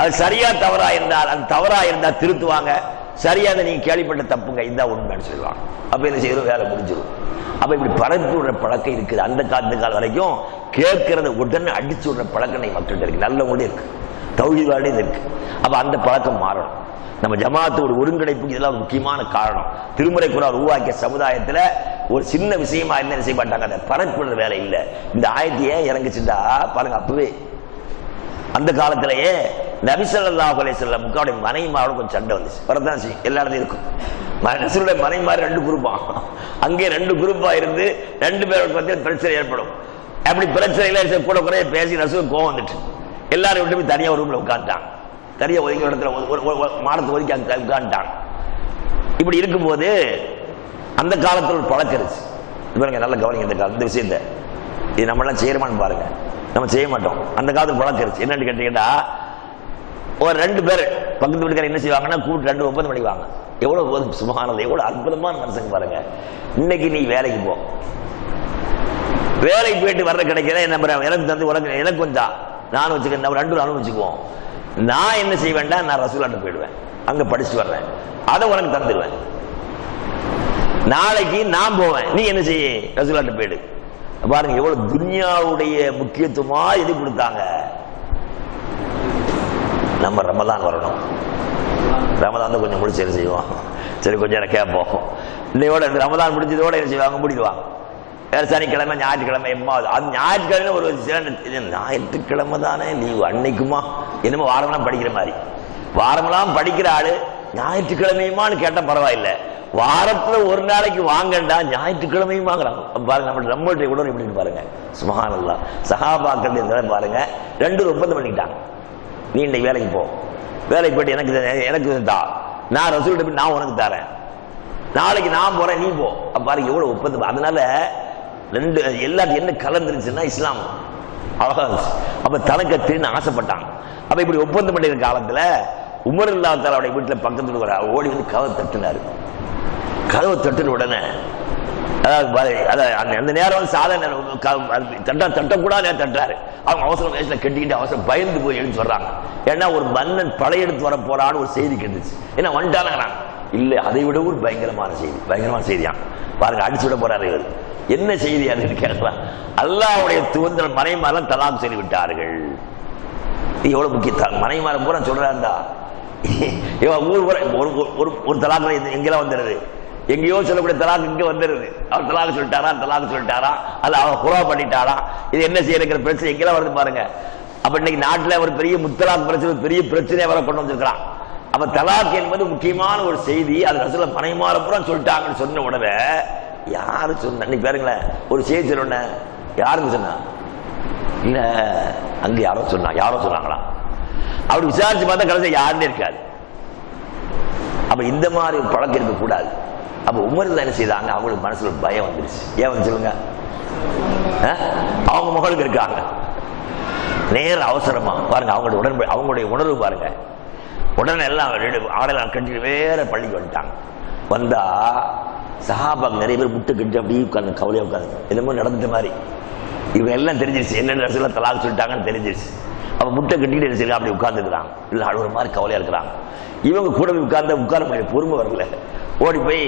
அது சரியா தவறா இருந்தால், அது தவறா இருந்தால் திருத்துவாங்க, சரியா நீங்க கேள்விப்பட்ட தப்புங்க இதுதான் உண்மைன்னு சொல்லுவாங்க. அப்ப என்ன செய்யறோம்? வேலை முடிஞ்சிடும். அப்ப இப்படி பரப்பி விடுற பழக்கம் இருக்குது. அந்த கால வரைக்கும் கேட்கறத உடனே அடிச்சு விடுற பழக்கம் மக்கள்கிட்ட இருக்கு, நல்லவங்களே இருக்கு, தௌஹீத்வாலே இருக்கு. அப்ப அந்த பழக்கம் மாறணும். நம்ம ஜமாத்தோட ஒருங்கிணைப்புக்கு இதெல்லாம் முக்கியமான காரணம். திருமறை குர்ஆன் உருவாக்கிய சமுதாயத்துல ஒரு சின்ன விஷயமா என்ன செய்ய மாட்டாங்க, அதை பரப்புற வேலை இல்லை. இந்த ஆயத்தையே இறங்குச்சுட்டா பாருங்க, அப்பவே அந்த காலத்திலேயே நபி ஸல்லல்லாஹு அலைஹி வஸல்லம் அவருடைய மனைவிமாரோட கொஞ்சம் சண்டை வந்துச்சு. வரதான் செய்யும், எல்லா இடத்துலையும் இருக்கும். ரசூலுடைய மனைவிமார் 2 குரூப்பா, அங்கே 2 குரூப்பா இருந்து 2 பேரோட பத்தி பிரச்சனை ஏற்படும். அப்படி பிரச்சனையில கூட குறைய பேசி ரசூல் கோவம் வந்துட்டு எல்லாரும் விட்டு போய் தனியா ஒரு ரூம்ல உட்காந்துட்டாங்க. தனியா ஒதுக்கி இடத்துல மாடத்தை ஒதுக்கி உட்காந்துட்டாங்க. இப்படி இருக்கும்போது அந்த காலத்தில் ஒரு பழக்கம் இருந்துச்சு. பாருங்க, நல்ல கவனிங்க இந்த விஷயத்த. இது நம்மளாம் செய்யறோமான்னு பாருங்க. நம்ம செய்ய மாட்டோம். அந்த காலத்தில் பழக்கம் இருந்துச்சு. என்னன்னு கேட்டீங்கன்னா, ஒரு 2 பேர் பக்கத்து வீட்டுக்கார என்ன செய்வாங்கன்னா, கூட்டு 2 ஒப்பந்தம் பண்ணிக்குவாங்க. எவ்வளவு சுபஹானல்லாஹ், எவ்வளவு அற்புதமான மனுஷங்க பாருங்க. இன்னைக்கு நீ வேலைக்கு போ, வேலைக்கு போயிட்டு வர்ற கிடைக்கல, எனக்கு தந்து உனக்கு எனக்கு கொஞ்சம் நானும் வச்சுக்க, நம்ம 2 நானும் வச்சுக்குவோம். நான் என்ன செய்ய வேண்டாம், நான் ரசூலாட்ட போயிடுவேன், அங்க படிச்சுட்டு வர்றேன், அதை உனக்கு தந்துடுவேன். நாளைக்கு நான் போவேன், நீ என்ன செய்ய, ரசூலாட்ட போயிடு. பாருங்க எவ்வளவு துன்யாவுடைய முக்கியத்துவமா எது கொடுத்தாங்க. நம்ம ரமலான் வரணும், ரமலான் கொஞ்சம் முடிச்சு என்ன செய்வோம், சரி கொஞ்சம் எனக்கு கேட்போம். இன்னையோட ரமலான் முடிஞ்சதோட என்ன செய்வாங்க, முடிடுவாங்க. வேற சனிக்கிழமை ஞாயிற்றுக்கிழமை எம்மாவது, அது ஞாயிற்றுக்கிழமை ஒரு ஞாயிற்றுக்கிழமை தானே லீவு, அன்னைக்குமா என்னமோ வாரமெல்லாம் படிக்கிற மாதிரி. வாரமெல்லாம் படிக்கிற ஆளு ஞாயிற்றுக்கிழமையுமான்னு கேட்டா பரவாயில்லை, வாரத்துல ஒரு நாளைக்கு வாங்கண்டா ஞாயிற்றுக்கிழமையும் வாங்குறாங்க. பாருங்க நம்மளுடைய உடனே எப்படின்னு பாருங்க. சுப்ஹானல்லாஹ், சஹாபாக்கள் பாருங்க 2 ஒப்பந்தம் பண்ணிக்கிட்டாங்க. நீ இன்னைக்கு வேலைக்கு போ, வேலைக்கு போயிட்டு எனக்கு தா, நான் ரசூல்கிட்ட போய் நான் உனக்கு தரேன், நாளைக்கு நான் போறேன் நீ போ. பாருங்க எவ்வளவு ஒப்பந்தம். அதனால 2 எல்லாத்தையும் என்ன கலந்துருச்சுன்னா இஸ்லாம் அழகா இருந்துச்சு. அப்ப தனக்கத்தின்னு ஆசைப்பட்டாங்க. அப்ப இப்படி ஒப்பந்தம் பண்ணிருக்க காலத்துல உமர் ரலியல்லாஹு தஆலா அவருடைய வீட்டுல பக்கத்துல ஓடி வந்து கதவை தட்டினாரு. கதவை தட்டின உடனே அந்த நேரம் வந்து சாதாரண தட்டக்கூடாது தட்டுறாரு. அவங்க அவசரம் வயசுல கட்டிக்கிட்டு அவசரம் பயந்து போய் எழுந்து வர்றாங்க. ஏன்னா ஒரு மன்னன் படையெடுத்து வர போறான்னு ஒரு செய்தி கேட்டுச்சு. ஏன்னா வந்துட்டானுங்கிறாங்க. இல்ல, அதை விட ஒரு பயங்கரமான செய்தியா பாருங்க, அடிச்சு விட போறாரு இவர். என்ன செய்தி அதுன்னு கேட்கலாம். அல்லாஹ்வுடைய தூதர் மனைவிமாரெல்லாம் தலாக் சொல்லி விட்டார்கள். எவ்வளவு முக்கிய மனைவிமார பூரா சொல்றாருந்தா, ஊர் ஒரு தலாக் எங்கெல்லாம் வந்துடுது, எங்கேயோ சொல்லக்கூடிய தலாக் இங்க வந்துடுது. அவர் தலாக் சொல்லிட்டாரா, அல்ல அவர் குறா பண்ணிட்டாரா, இது என்ன செய்யற பிரச்சனை எங்கெல்லாம் வருது பாருங்க. அப்ப இன்னைக்கு நாட்டுல ஒரு பெரிய முத்தலாக் பிரச்சனை, பெரிய பிரச்சனையை வர கொண்டு வந்திருக்கிறான். அப்ப தலாக் என்பது முக்கியமான ஒரு செய்தி. அது ரசூல மனைவிமார பூரா சொல்லிட்டாங்கன்னு சொன்ன உடனே யாரு சொன்ன, நீ பாருங்களேன், ஒரு செய்தி சொன்ன யாருக்கு சொன்னா, இல்ல அங்க யாரோ சொன்னாங்களா, அப்படி விசாரிச்சு பார்த்தா கடைசி யாருன்னு இருக்காது. அப்ப இந்த மாதிரி பழக்கம் இருக்க கூடாது. அப்ப உமர் என்ன செய்தாங்க, அவங்களுக்கு மனசுல பயம் வந்துருச்சு. ஏன் வந்து சொல்லுங்க, அவங்க மகளுக்கு இருக்காங்க, நேர அவசரமா பாருங்க அவங்களுடைய உணர்வு பாருங்க. உடனே எல்லாம் ஆடலாம் கட்டிட்டு வேற பள்ளிக்கு வந்துட்டாங்க. வந்தா சஹாபாக்கு நிறைய பேர் முட்டை கட்டி அப்படியே உட்காந்து கவலையா உட்காந்து என்னமோ நடந்த மாதிரி. இவங்க எல்லாம் தெரிஞ்சிருச்சு, என்னென்ன ரசூலுல்லாஹ் தலாக் சொல்லிட்டாங்கன்னு தெரிஞ்சிருச்சு. அப்ப முட்டை கட்டிட்டு அப்படி உட்கார்ந்துக்கிறாங்க, இல்லை அழுகுற மாதிரி கவலையா இருக்கிறாங்க. இவங்க கூட போய் உட்கார முடியாது, பொறுமை வரல. ஓடி போய்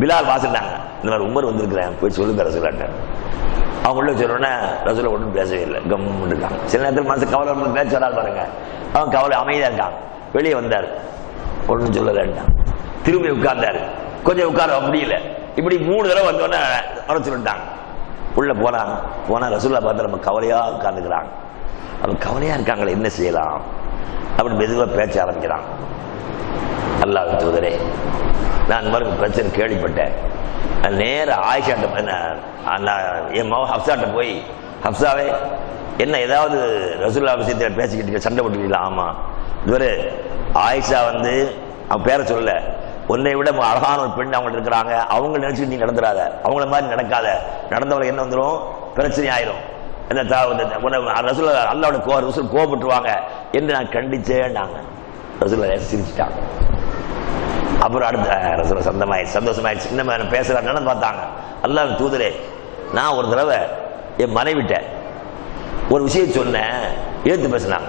பிலால் வாசிட்டாங்க, இந்த மாதிரி உமர் வந்திருக்கிறேன், போய் சொல்லுங்க ரசூலுல்லாஹ். அவங்க உள்ள சொன்னோன்னே ரசூலுல்லாஹ் ஒன்றும் பேசவே இல்லை, கம்முன்னு இருக்காங்க. சில நேரத்தில் மனசு கவலை பேச வராது பாருங்க. அவங்க கவலை அமைதியா இருக்காங்க. வெளியே வந்தாரு, ஒன்றும் சொல்லலன்ட்டான். திரும்பி உட்கார்ந்தாரு, கொஞ்சம் உட்கார முடியல. இப்படி 3 தடவை வந்தோடனே வர சொல்லிட்டாங்க. உள்ள போனா ரசூலுல்லாஹ் பார்த்து நம்ம கவலையா உட்கார்ந்துக்கிறாங்க. அவங்க கவலையா இருக்காங்களே, என்ன செய்யலாம் அப்படி மெதுவா பேச்ச ஆரம்பிக்கிறான். அல்லாஹ் தூதரே, நான் மறு பிரச்சனை கேள்விப்பட்டேன். நேர ஆயிஷாட்ட என் மகன் ஹப்சாட்ட போய், ஹப்சாவே என்ன ஏதாவது ரசூலுல்லாஹ் விஷயத்தில் பேசிக்கிட்டு சண்டை போட்டுக்கலாம். ஆமா, இதுவரை ஆயிஷா வந்து அவன் பேரை சொல்ல, உன்னை விட அழகான ஒரு பெண் அவங்க இருக்கிறாங்க, அவங்க நினைச்சு நீ நடந்துடாத, அவங்கள மாதிரி நடக்காத, நடந்தவங்களுக்கு என்ன வந்துடும், பிரச்சனை ஆயிரும், அல்லாவோட கோபப்பட்டுருவாங்க என்று நான் கண்டிச்சேன்னாங்க. ரசூலுல்லாஹ் சிரிச்சுட்டாங்க. அப்புறம் அடுத்த ரசூலுல்லாஹ் சந்தோஷமாயிடுச்சு. இன்னும் பேசுறாங்கன்னு பார்த்தாங்க. அல்லாஹ் தூதரே, நான் ஒரு தடவை என் மனைவிட்ட ஒரு விஷயம் சொன்னேன், ஏத்து பேசினாங்க.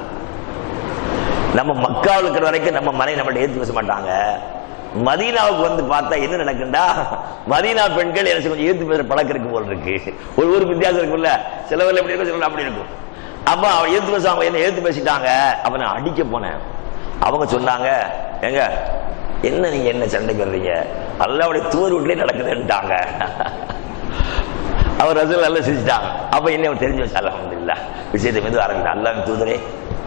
நம்ம மக்காவில் இருக்கிற வரைக்கும் நம்ம மனைவி நம்மள்ட்ட ஏத்து பேச மாட்டாங்க. மதீனாவுக்கு வந்து பார்த்தா என்ன நடக்குண்டா, மதீனா பெண்கள் எனக்கு கொஞ்சம் ஏத்து பேசுற பழக்கம் இருக்கு போல் இருக்கு. ஒரு ஊருக்கு வித்தியாசம் இருக்குல்ல, சிலவர்கள் எப்படி இருக்கும், சிலவர்கள் அப்படி இருக்கும். அப்ப அவன் ஏத்து பேசுவாங்க, என்ன ஏத்து பேசிட்டாங்க. அப்ப நான் அடிக்க போனேன். அவங்க சொன்னாங்க, ஏங்க என்ன நீங்க என்ன சண்டைக்கு வர்றீங்க, அல்லாஹ்வுடைய தூதர் வீட்டிலே நடக்குதுன்ட்டாங்க. அவர் ரசூல் நல்லா சிரிச்சிட்டாங்க. அப்ப என்ன தெரிஞ்சு வச்சு அல்ஹம்துலில்லாஹ் விஷயத்தை மெது ஆரம்பிச்சு, அல்லாஹ்வின் தூதரே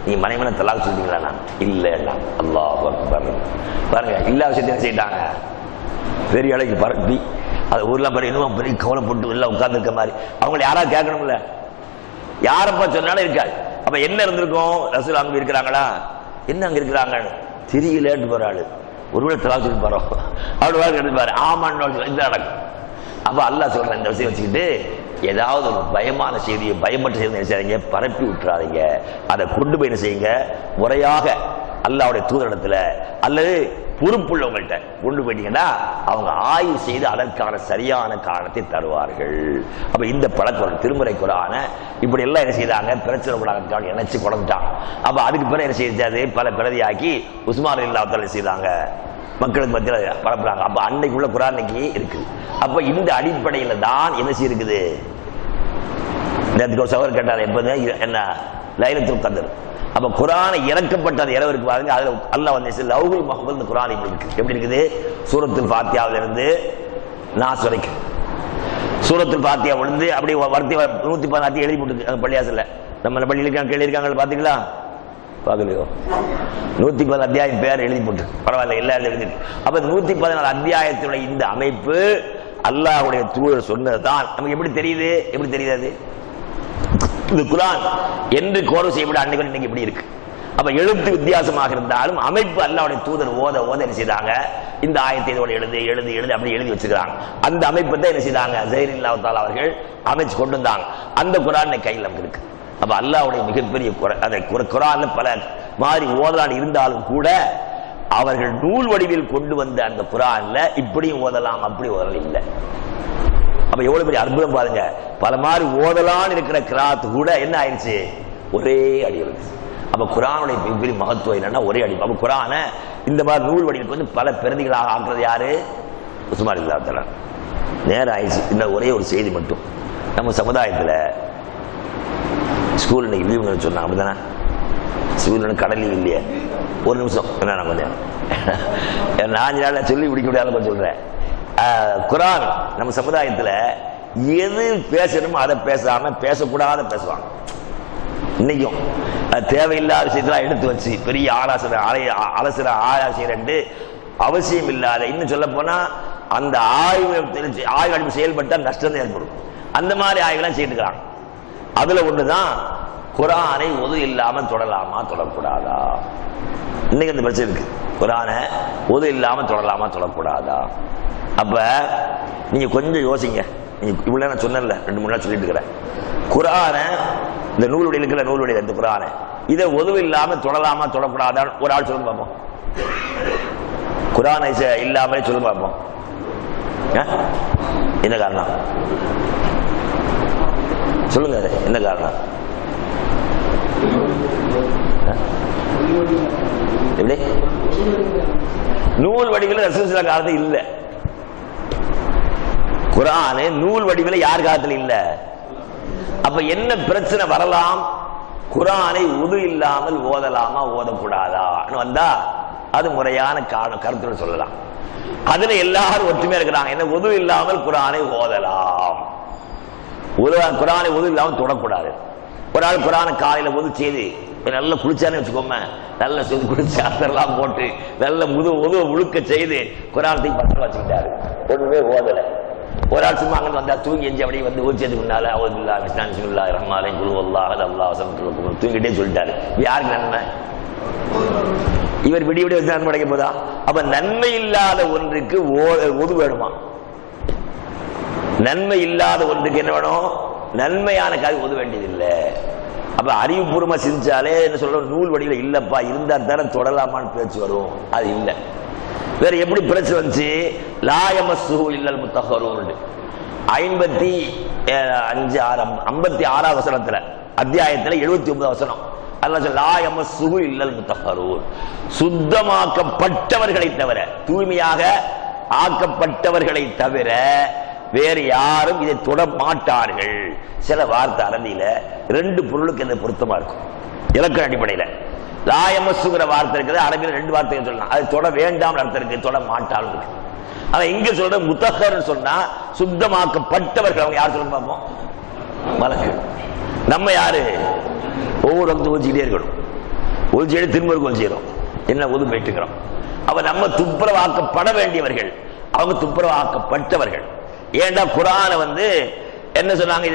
நீ மனைமனை தலாக் சொல்லிட்டீங்களா? நான் இல்லைன்னா அல்லாஹ் அக்பர். பாருங்க எல்லா விஷயத்தையும் செய்யிட்டாங்க. பெரிய அளவுக்கு பரப்பி அதை ஊர்லாம் பாரு இன்னும் பெரிய கவலைப்பட்டு எல்லாம் உட்கார்ந்துருக்க மாதிரி அவங்களை யாராவது கேட்கணும்ல, யாரப்பா சொன்னாலும் இருக்காது. அப்ப என்ன இருந்திருக்கும்? ரசூல் அங்க இருக்கிறாங்களா, என்ன அங்க இருக்கிறாங்கன்னு தெரியலேட்டு போறாள். ஒருவேளை தலாக் சொல்லி போறோம் அப்படி எடுத்துப்பாரு. ஆமான்னு இந்த நடக்கும். அப்ப அல்லாஹ் சொல்ற இந்த விஷயம் வச்சுக்கிட்டு ஏதாவது ஒரு பயமான செய்தியை பயப்பட்ட செய்தி என்ன செய்யாதீங்க, பரப்பி விட்டுறாதீங்க. அதை கொண்டு போய் என்ன செய்யுங்க, முறையாக அல்லாஹ்வுடைய தூதரிடத்துல அல்லது பொறுப்புள்ளவங்கள்ட்ட கொண்டு போயிட்டீங்கன்னா அவங்க ஆய்வு செய்து அதற்கான சரியான காரணத்தை தருவார்கள். அப்ப இந்த பழக்கம் திருமுறை குரான இப்படி எல்லாம் என்ன செய்தாங்க, பிரச்சனை கூடாது நினைச்சு குழந்தைட்டான். அப்ப அதுக்கு பிறகு என்ன செய்யாது, பல பிரதியாக்கி உஸ்மான் இல்லாத செய்தாங்க, மக்களுக்கு மத்தியில் பரப்புறாங்க. அப்ப அன்னைக்குள்ள குரான் இன்னைக்கு இருக்குது. அப்ப இந்த அடிப்படையில தான் என்ன செய்யுது, சவர் கேட்டார் எப்போது என்ன லைலத்துல் கத்ர். அப்ப குரானை இறக்கப்பட்டது இரவு இருக்கு பாருங்க, அதுல அல்லாஹ் வந்து லவ்ஹுல் மஹ்ஃபூஸ் இந்த குரான் இப்படி இருக்கு. எப்படி இருக்குது? சூரத்துல் ஃபாத்தியாவில இருந்து நாஸ் வரைக்கும் சூரத்துல் ஃபாத்தியா விழுந்து அப்படி வர்த்தி 114 எழுதி போட்டு பள்ளியாசல்ல நம்ம பள்ளியில் எழுதியிருக்காங்க பாத்தீங்களா? பார்க்கலையோ? 114 அத்தியாயம் பேர் எழுதி போட்டு பரவாயில்ல எல்லாரும் எழுதி. அப்ப 114 அத்தியாயத்தினுடைய இந்த அமைப்பு அல்லாஹ்வுடைய தூதர் சொன்னதுதான். நமக்கு எப்படி தெரியுது? எப்படி தெரியுது இந்த குரான் என்று கோர்வு செய்யப்பட அன்னைக்கு இன்னைக்கு இப்படி இருக்கு. அப்ப எழுத்து வித்தியாசமாக இருந்தாலும் அமைப்பு அல்லாஹ்வுடைய தூதர் ஓத ஓத என்ன செய்தாங்க, இந்த ஆயத்தை இதோட எழுது எழுது எழுது அப்படி எழுதி வச்சுக்கிறாங்க. அந்த அமைப்பை தான் என்ன செய்தாங்க, ஸைரில்லாஹு தஆலா அவர்கள் அமைச்சு கொண்டு வந்தாங்க. அந்த குரான் கையில் நமக்கு இருக்கு. அப்ப அல்லாஹ்வுடைய மிகப்பெரிய குரான்ல பல மாதிரி ஓதலான் இருந்தாலும் கூட அவர்கள் நூல் வடிவில் கொண்டு வந்த அந்த குரான்ல இப்படியும் ஓதலாம் அப்படி ஓதலாம் இல்லை. அப்ப எவ்வளவு பெரிய அற்புதம் பாருங்க. பல மாதிரி ஓதலான் இருக்கிற கிராத் கூட என்ன ஆயிடுச்சு, ஒரே அடி இருந்துச்சு. அப்ப குரானுடைய மிகப்பெரிய மகத்துவம் என்னன்னா ஒரே அடி. அப்ப குரான இந்த மாதிரி நூல் வடிவுக்கு வந்து பல பிரதிகளாக ஆக்குறது யாரு, உஸ்மான் இல்லாத நேரம் ஆயிடுச்சு. இந்த ஒரே ஒரு செய்தி மட்டும், நம்ம சமுதாயத்துல ஸ்கூல் இன்னைக்கு லீவுன்னு சொன்னாங்க அப்படித்தானே, ஸ்கூல் கடல் லீவ் இல்லையே. ஒரு நிமிஷம் என்ன கொஞ்சம் 4 நாள் சொல்லி பிடிக்க முடியாத கொஞ்சம் சொல்றேன். குரான் நம்ம சமுதாயத்துல எது பேசணுமோ அதை பேசாம பேசக்கூடாத பேசுவாங்க. இன்னைக்கும் தேவையில்லாத விஷயத்தெல்லாம் எடுத்து வச்சு பெரிய ஆலோசனை அவசியம் இல்லாத, இன்னும் சொல்ல போனா அந்த ஆய்வு செயல்பட்டால் நஷ்டம் தான் ஏற்படும். அந்த மாதிரி ஆய்வுலாம் செய்துக்கிறாங்க. அதுல ஒண்ணுதான் குரானை ஒது இல்லாம தொடலாமா தொடக்கூடாதா. இன்னைக்கு அந்த பிரச்சனை இருக்கு, குரானை ஒது இல்லாம தொடலாமா தொடக்கூடாதா. அப்ப நீங்க கொஞ்சம் யோசிங்க. நீங்க இவ்வளவு நான் சொன்னேன்ல, 2-3 நாள் சொல்லிட்டு இருக்கிறேன். குரானை இந்த நூலுடைய இருக்கிற நூலுடைய இந்த குரானை இதை ஒது இல்லாம தொடலாமா தொடக்கூடாதா ஒரு ஆள் சொல்லுங்க பார்ப்போம். குரானை இல்லாமலே சொல்லுங்க பார்ப்போம். என்ன காரணம் சொல்லுங்க, என்ன காரணம்? எப்படி நூல் வடிவில் ரசூலுல்லாஹ் காலத்தில் இல்ல. குர்ஆன் நூல் வடிவில் யார் காலத்தில் இல்ல. அப்ப என்ன பிரச்சனை வரலாம்? குர்ஆனை உது இல்லாமல் ஓதலாமா ஓதக்கூடாதா வந்தா அது முறையான கருத்துன்னு சொல்லலாம். அதுல எல்லாரும் ஒற்றுமையா இருக்கிறாங்க. என்ன உது இல்லாமல் குர்ஆனை ஓதலாம், குர்ஆனை உது இல்லாமல் தொடக்கூடாது. ஒரு ஆள் குர்ஆனை காலையில உது செய்து நல்ல குளிச்சானே வச்சுக்கோங்க, நல்ல குளிச்சு அதெல்லாம் போட்டு நல்ல உதவ முழுக்க செய்து குர்ஆனை பத்திரம் வச்சுக்கிட்டாரு, ஒண்ணுமே ஓதல. ஒரு ஆள் சும்மா அங்கே வந்தா தூங்கி எஞ்சி அப்படியே வந்து ஊச்சதுக்கு முன்னால தூங்கிட்டே சொல்லிட்டாரு. யாருக்கு நன்மை? இவர் விடிய விடிய வச்சு நன்மை கிடைக்க போதா? அப்ப நன்மை இல்லாத ஒன்றுக்கு ஒது வேணுமா? நன்மை இல்லாத ஒன்றுக்கு என்ன வேணும்? நன்மையான காரியம் ஒது வேண்டியதில்லை. அப்ப அறிவுபூர்வமா சிந்திச்சாலே என்ன சொல்ற, நூல் வடிவில் இல்லப்பா, இருந்தா தானே தொடலாமான்னு பேச்சு வரும். அது இல்லை. வேற எப்படி பிரச்சனை வந்துச்சு? லாயமஸ்ஸுஹு இல்லல் முத்தஹ்ஹரூன் 56 வசனத்துல அத்தியாயத்துல 79 வசனம் அல்லாஹ் சொல்ல லாயமஸ்ஸுஹு இல்லல் முத்தஹ்ஹரூன், சுத்தமாக்கப்பட்டவர்களை தவிர, தூய்மையாக ஆக்கப்பட்டவர்களை தவிர வேறு யாரும் இதை தொட மாட்டார்கள். சில வார்த்தை அரபியில 2 பொருளுக்கு இந்த பொருத்தமா இருக்கும். இலக்கண அடிப்படையில லாயமஸ்ஸுங்கிற வார்த்தை இருக்குது, அரபியில 2 வார்த்தைகள் சொல்லலாம். அது தொட வேண்டாம் அர்த்தம் இருக்கு, தொட மாட்டாலும் இருக்கு. அவன் இங்க சொல்ற முத்தஹர் சொன்னா சுத்தமாக்கப்பட்டவர்கள். அவங்க யார் சொல்ல பார்ப்போம்? மலக்கு. நம்ம யாரு? ஒவ்வொரு வகுத்து ஒழிச்சுக்கிட்டே இருக்கணும். ஒழிச்சு திரும்ப ஒழிச்சிடும். என்ன ஒது போயிட்டுக்கிறோம். அவ நம்ம துப்புரவாக்கப்பட வேண்டியவர்கள், அவங்க துப்புரவாக்கப்பட்டவர்கள். ஏண்டா குர்ஆனை என்ன சொன்னாங்க?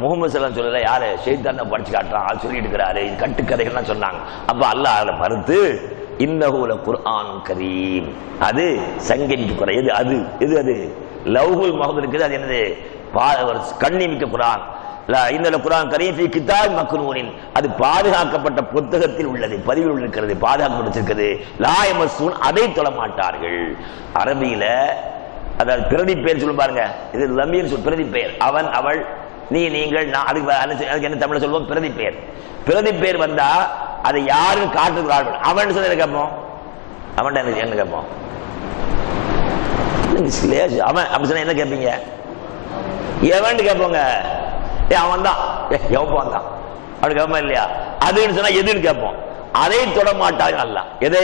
முகமது ஸல்லல்லாஹு சொல்லல, யாரு ஷைத்தான் படிச்சு காட்டுறான், அது சொல்லிட்டு இருக்கிறாரு, இது கட்டுக்கதைகள்லாம் சொன்னாங்க. அப்ப அல்லாஹ் அதை மறுத்து இன்னஹு லகுர்ஆன் கரீம், அது சங்கரிப்பு குறை. எது அது? எது அது? லவ்ஹுல் மஹ்ஃபூஸ் இருக்குது. அது என்னது? கண்ணிமிக்க குர்ஆன். இன்னல் குர்ஆன் கரீம் ஃபீ கிதாப் மக்னூனின், அது பாதுகாக்கப்பட்ட புத்தகத்தில் உள்ளது, பதிவில் இருக்கிறது, பாதுகாக்கப்பட்டிருக்கிறது. லா யமஸ்ஸூன், அதை தொட மாட்டார்கள். அரபியில அதாவது பிரதி பெயர் சொல்லும் பாருங்க. இது லமீர் சொல், பிரதி பெயர். அவன், அவள், நீ, நீங்கள், நான். அதுக்கு என்ன தமிழ்ல சொல்லுவோம்? பிரதி பெயர். பிரதி பெயர் வந்தா அதை யாரும் காட்டுகிறாள். அவன் சொன்ன கேட்போம். அவன் என்ன கேட்போம்? அவன் அப்படி சொன்ன என்ன கேட்பீங்க? எவன் கேட்போங்க. அவன் தான், எவன் தான் அப்படி கேட்போம் இல்லையா? அதுன்னு சொன்னா எதுன்னு கேட்போம். அதை தொட மாட்டாங்க. அல்ல எதை?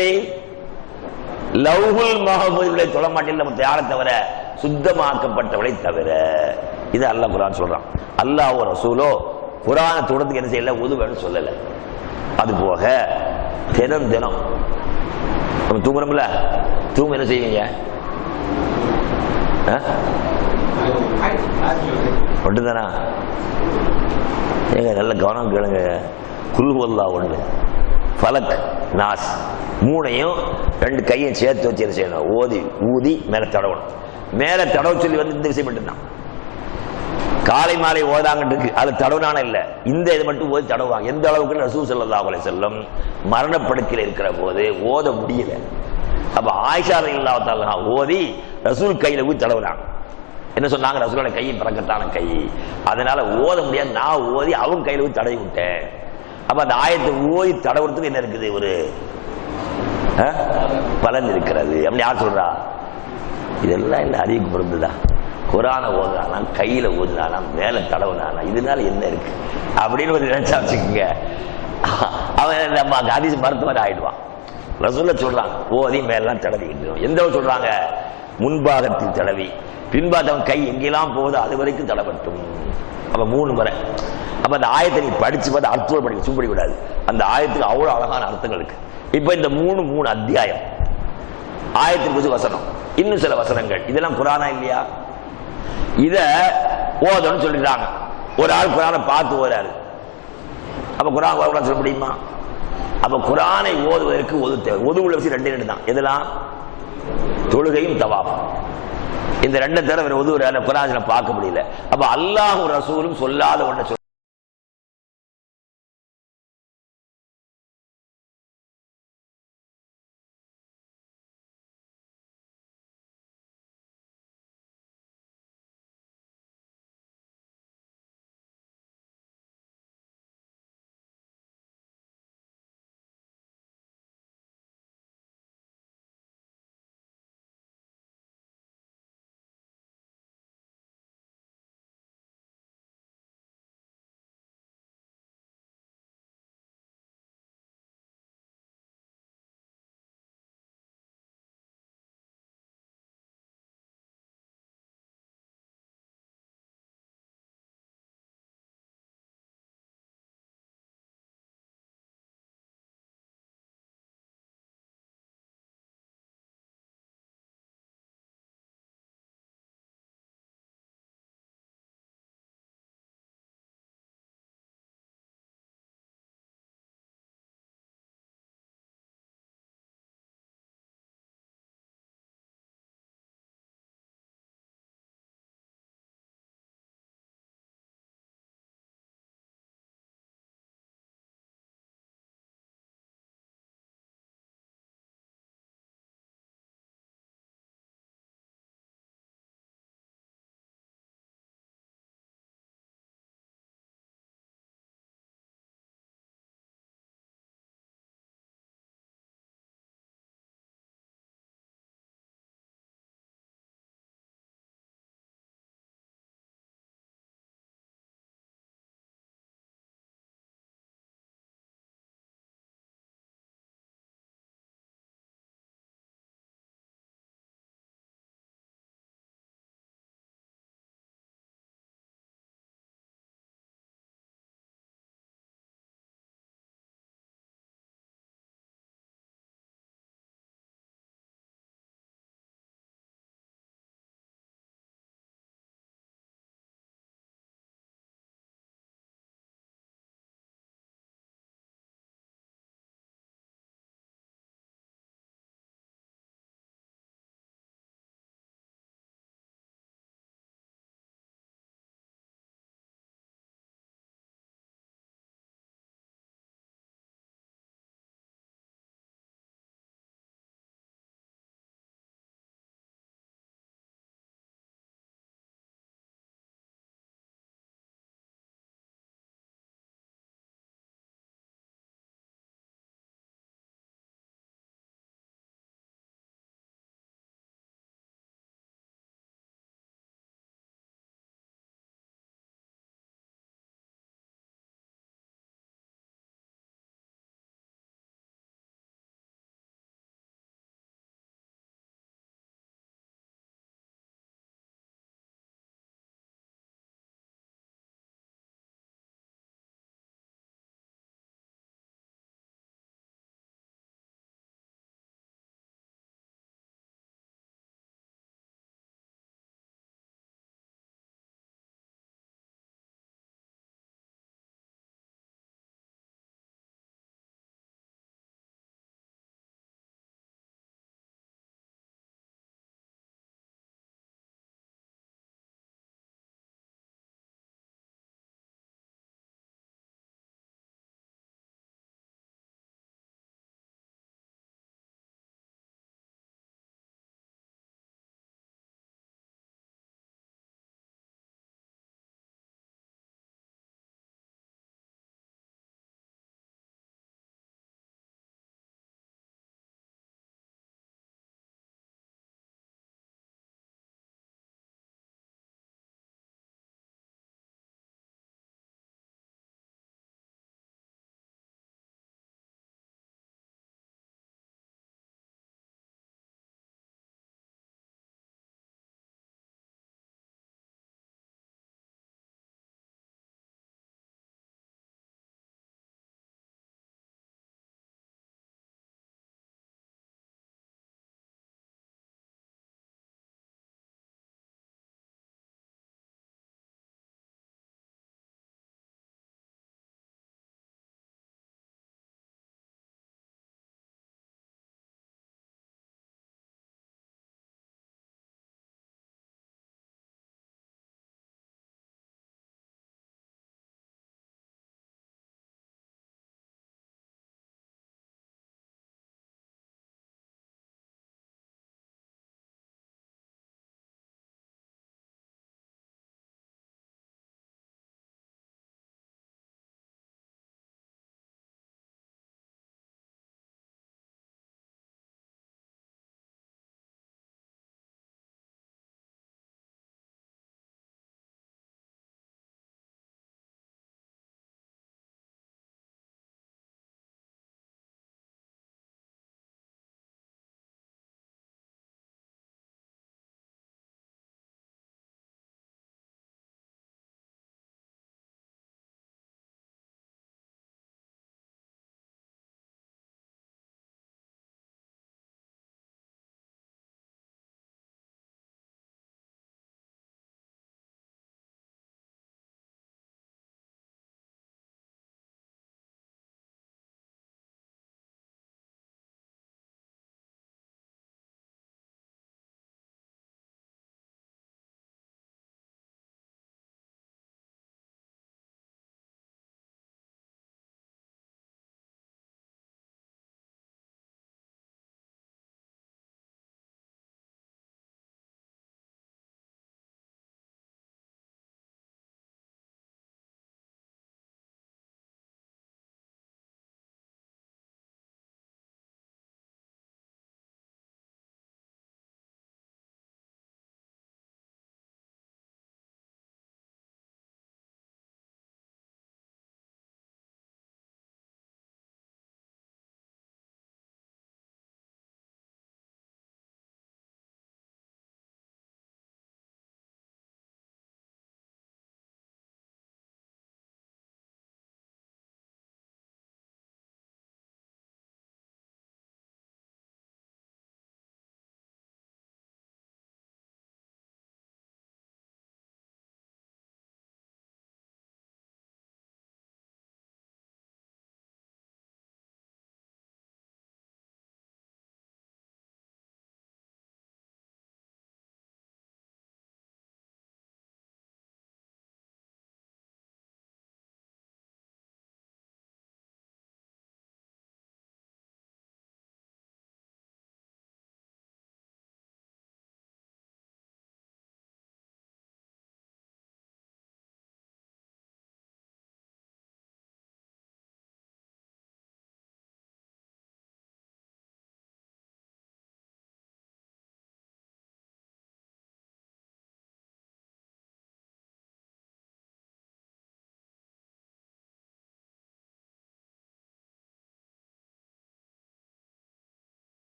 லவ்ஹுல் மஹ்ஃபூஸை தொட மாட்டேன். நம்ம யாரை தவிர? சுத்தமாக்கப்பட்டவளை தவிர. இது அல்லாஹ் குர்ஆன் சொல்றான். அல்லாஹ் ரசூலோ குர்ஆனை தொடர்ந்து என்ன செய்யல? உதுவேன்னு சொல்லல. அது போக தினம் தினம் நம்ம தூங்குறோம்ல, தூங்க என்ன செய்வீங்க? மட்டும்தானா? ஏங்க நல்ல கவனம் கேளுங்க. குல் ஹுவல்லாஹ் ஒன்று, ஃபலக், நாஸ், மூணையும் ரெண்டு கையும் சேர்த்து வச்சு என்ன செய்யணும்? ஓதி ஊதி மேல தடவணும். மேல தடவ சொல்லி இந்த விஷயம் மட்டும்தான். காலை மாலை ஓதாங்கட்டு இருக்கு, அது தடவுனான இல்ல. இந்த இது மட்டும் ஓதி தடவுவாங்க. எந்த அளவுக்கு ரசூல் ஸல்லல்லாஹு அலைஹி வஸல்லம் மரணப்படுக்கையில் இருக்கிற போது ஓத முடியல. அப்ப ஆயிஷா ரலியல்லாஹு தஆலா ஓதி ரசூல் கையில ஊதி தடவுறாங்க. என்ன சொன்னாங்க? ரசூலோட கை பரக்கத்தான கை, அதனால ஓத முடியாது, நான் ஓதி அவங்க கையில ஊதி தடவி விட்டேன். அப்ப அந்த ஆயத்தை ஓதி தடவுறதுக்கு என்ன இருக்குது? ஒரு பலன் இருக்கிறது. அப்படி யார் சொல்றா? இதெல்லாம் இல்ல, அறிவுக்கு பொருந்துதா? குர்ஆனை ஓதுனானா, கையில ஓதுனானா, மேல தடவுனானா, இதனால என்ன இருக்கு அப்படின்னு ஒரு நினைச்சா வச்சுக்கோங்க. அவன் நம்ம ஹதீஸ் மருத்துவர் ஆயிடுவான். ரசூலுல்லாஹ் சொல்றாங்க ஓதி மேலாம் தடவி. எந்த சொல்றாங்க? முன்பாகத்தில் தடவி, பின்பாகம் கை எங்கெல்லாம் போகுதோ அது வரைக்கும் தடவட்டும். அப்ப 3 முறை. அப்ப அந்த ஆயத்தை நீ படிச்சு பார்த்து அர்த்தம் படிக்க சும்படி விடாது. அந்த ஆயத்துக்கு அவ்வளவு அழகான அர்த்தங்கள் இருக்கு. இப்ப இந்த 3 அத்தியாயம், ஆயத்திற்கு வசனம், இன்னும் சில வசனங்கள், இதெல்லாம் குர்ஆனா இல்லையா? இத ஓதணும்னு சொல்லிடுறாங்க. ஒரு ஆள் குர்ஆனை பார்த்து ஓதுறாரு. அப்ப குர்ஆன் சொல்ல முடியுமா? அப்ப குர்ஆனை ஓதுவதற்கு ஒது தேவை. ஒதுவுள்ள விஷயம் 2 தான். எதெல்லாம்? தொழுகையும் தவாஃபும். இந்த 2 தவிர வேற ஒது குர்ஆன்ல பார்க்க முடியல. அப்ப அல்லாஹ்வும் ரசூலும் சொல்லாத ஒன்றை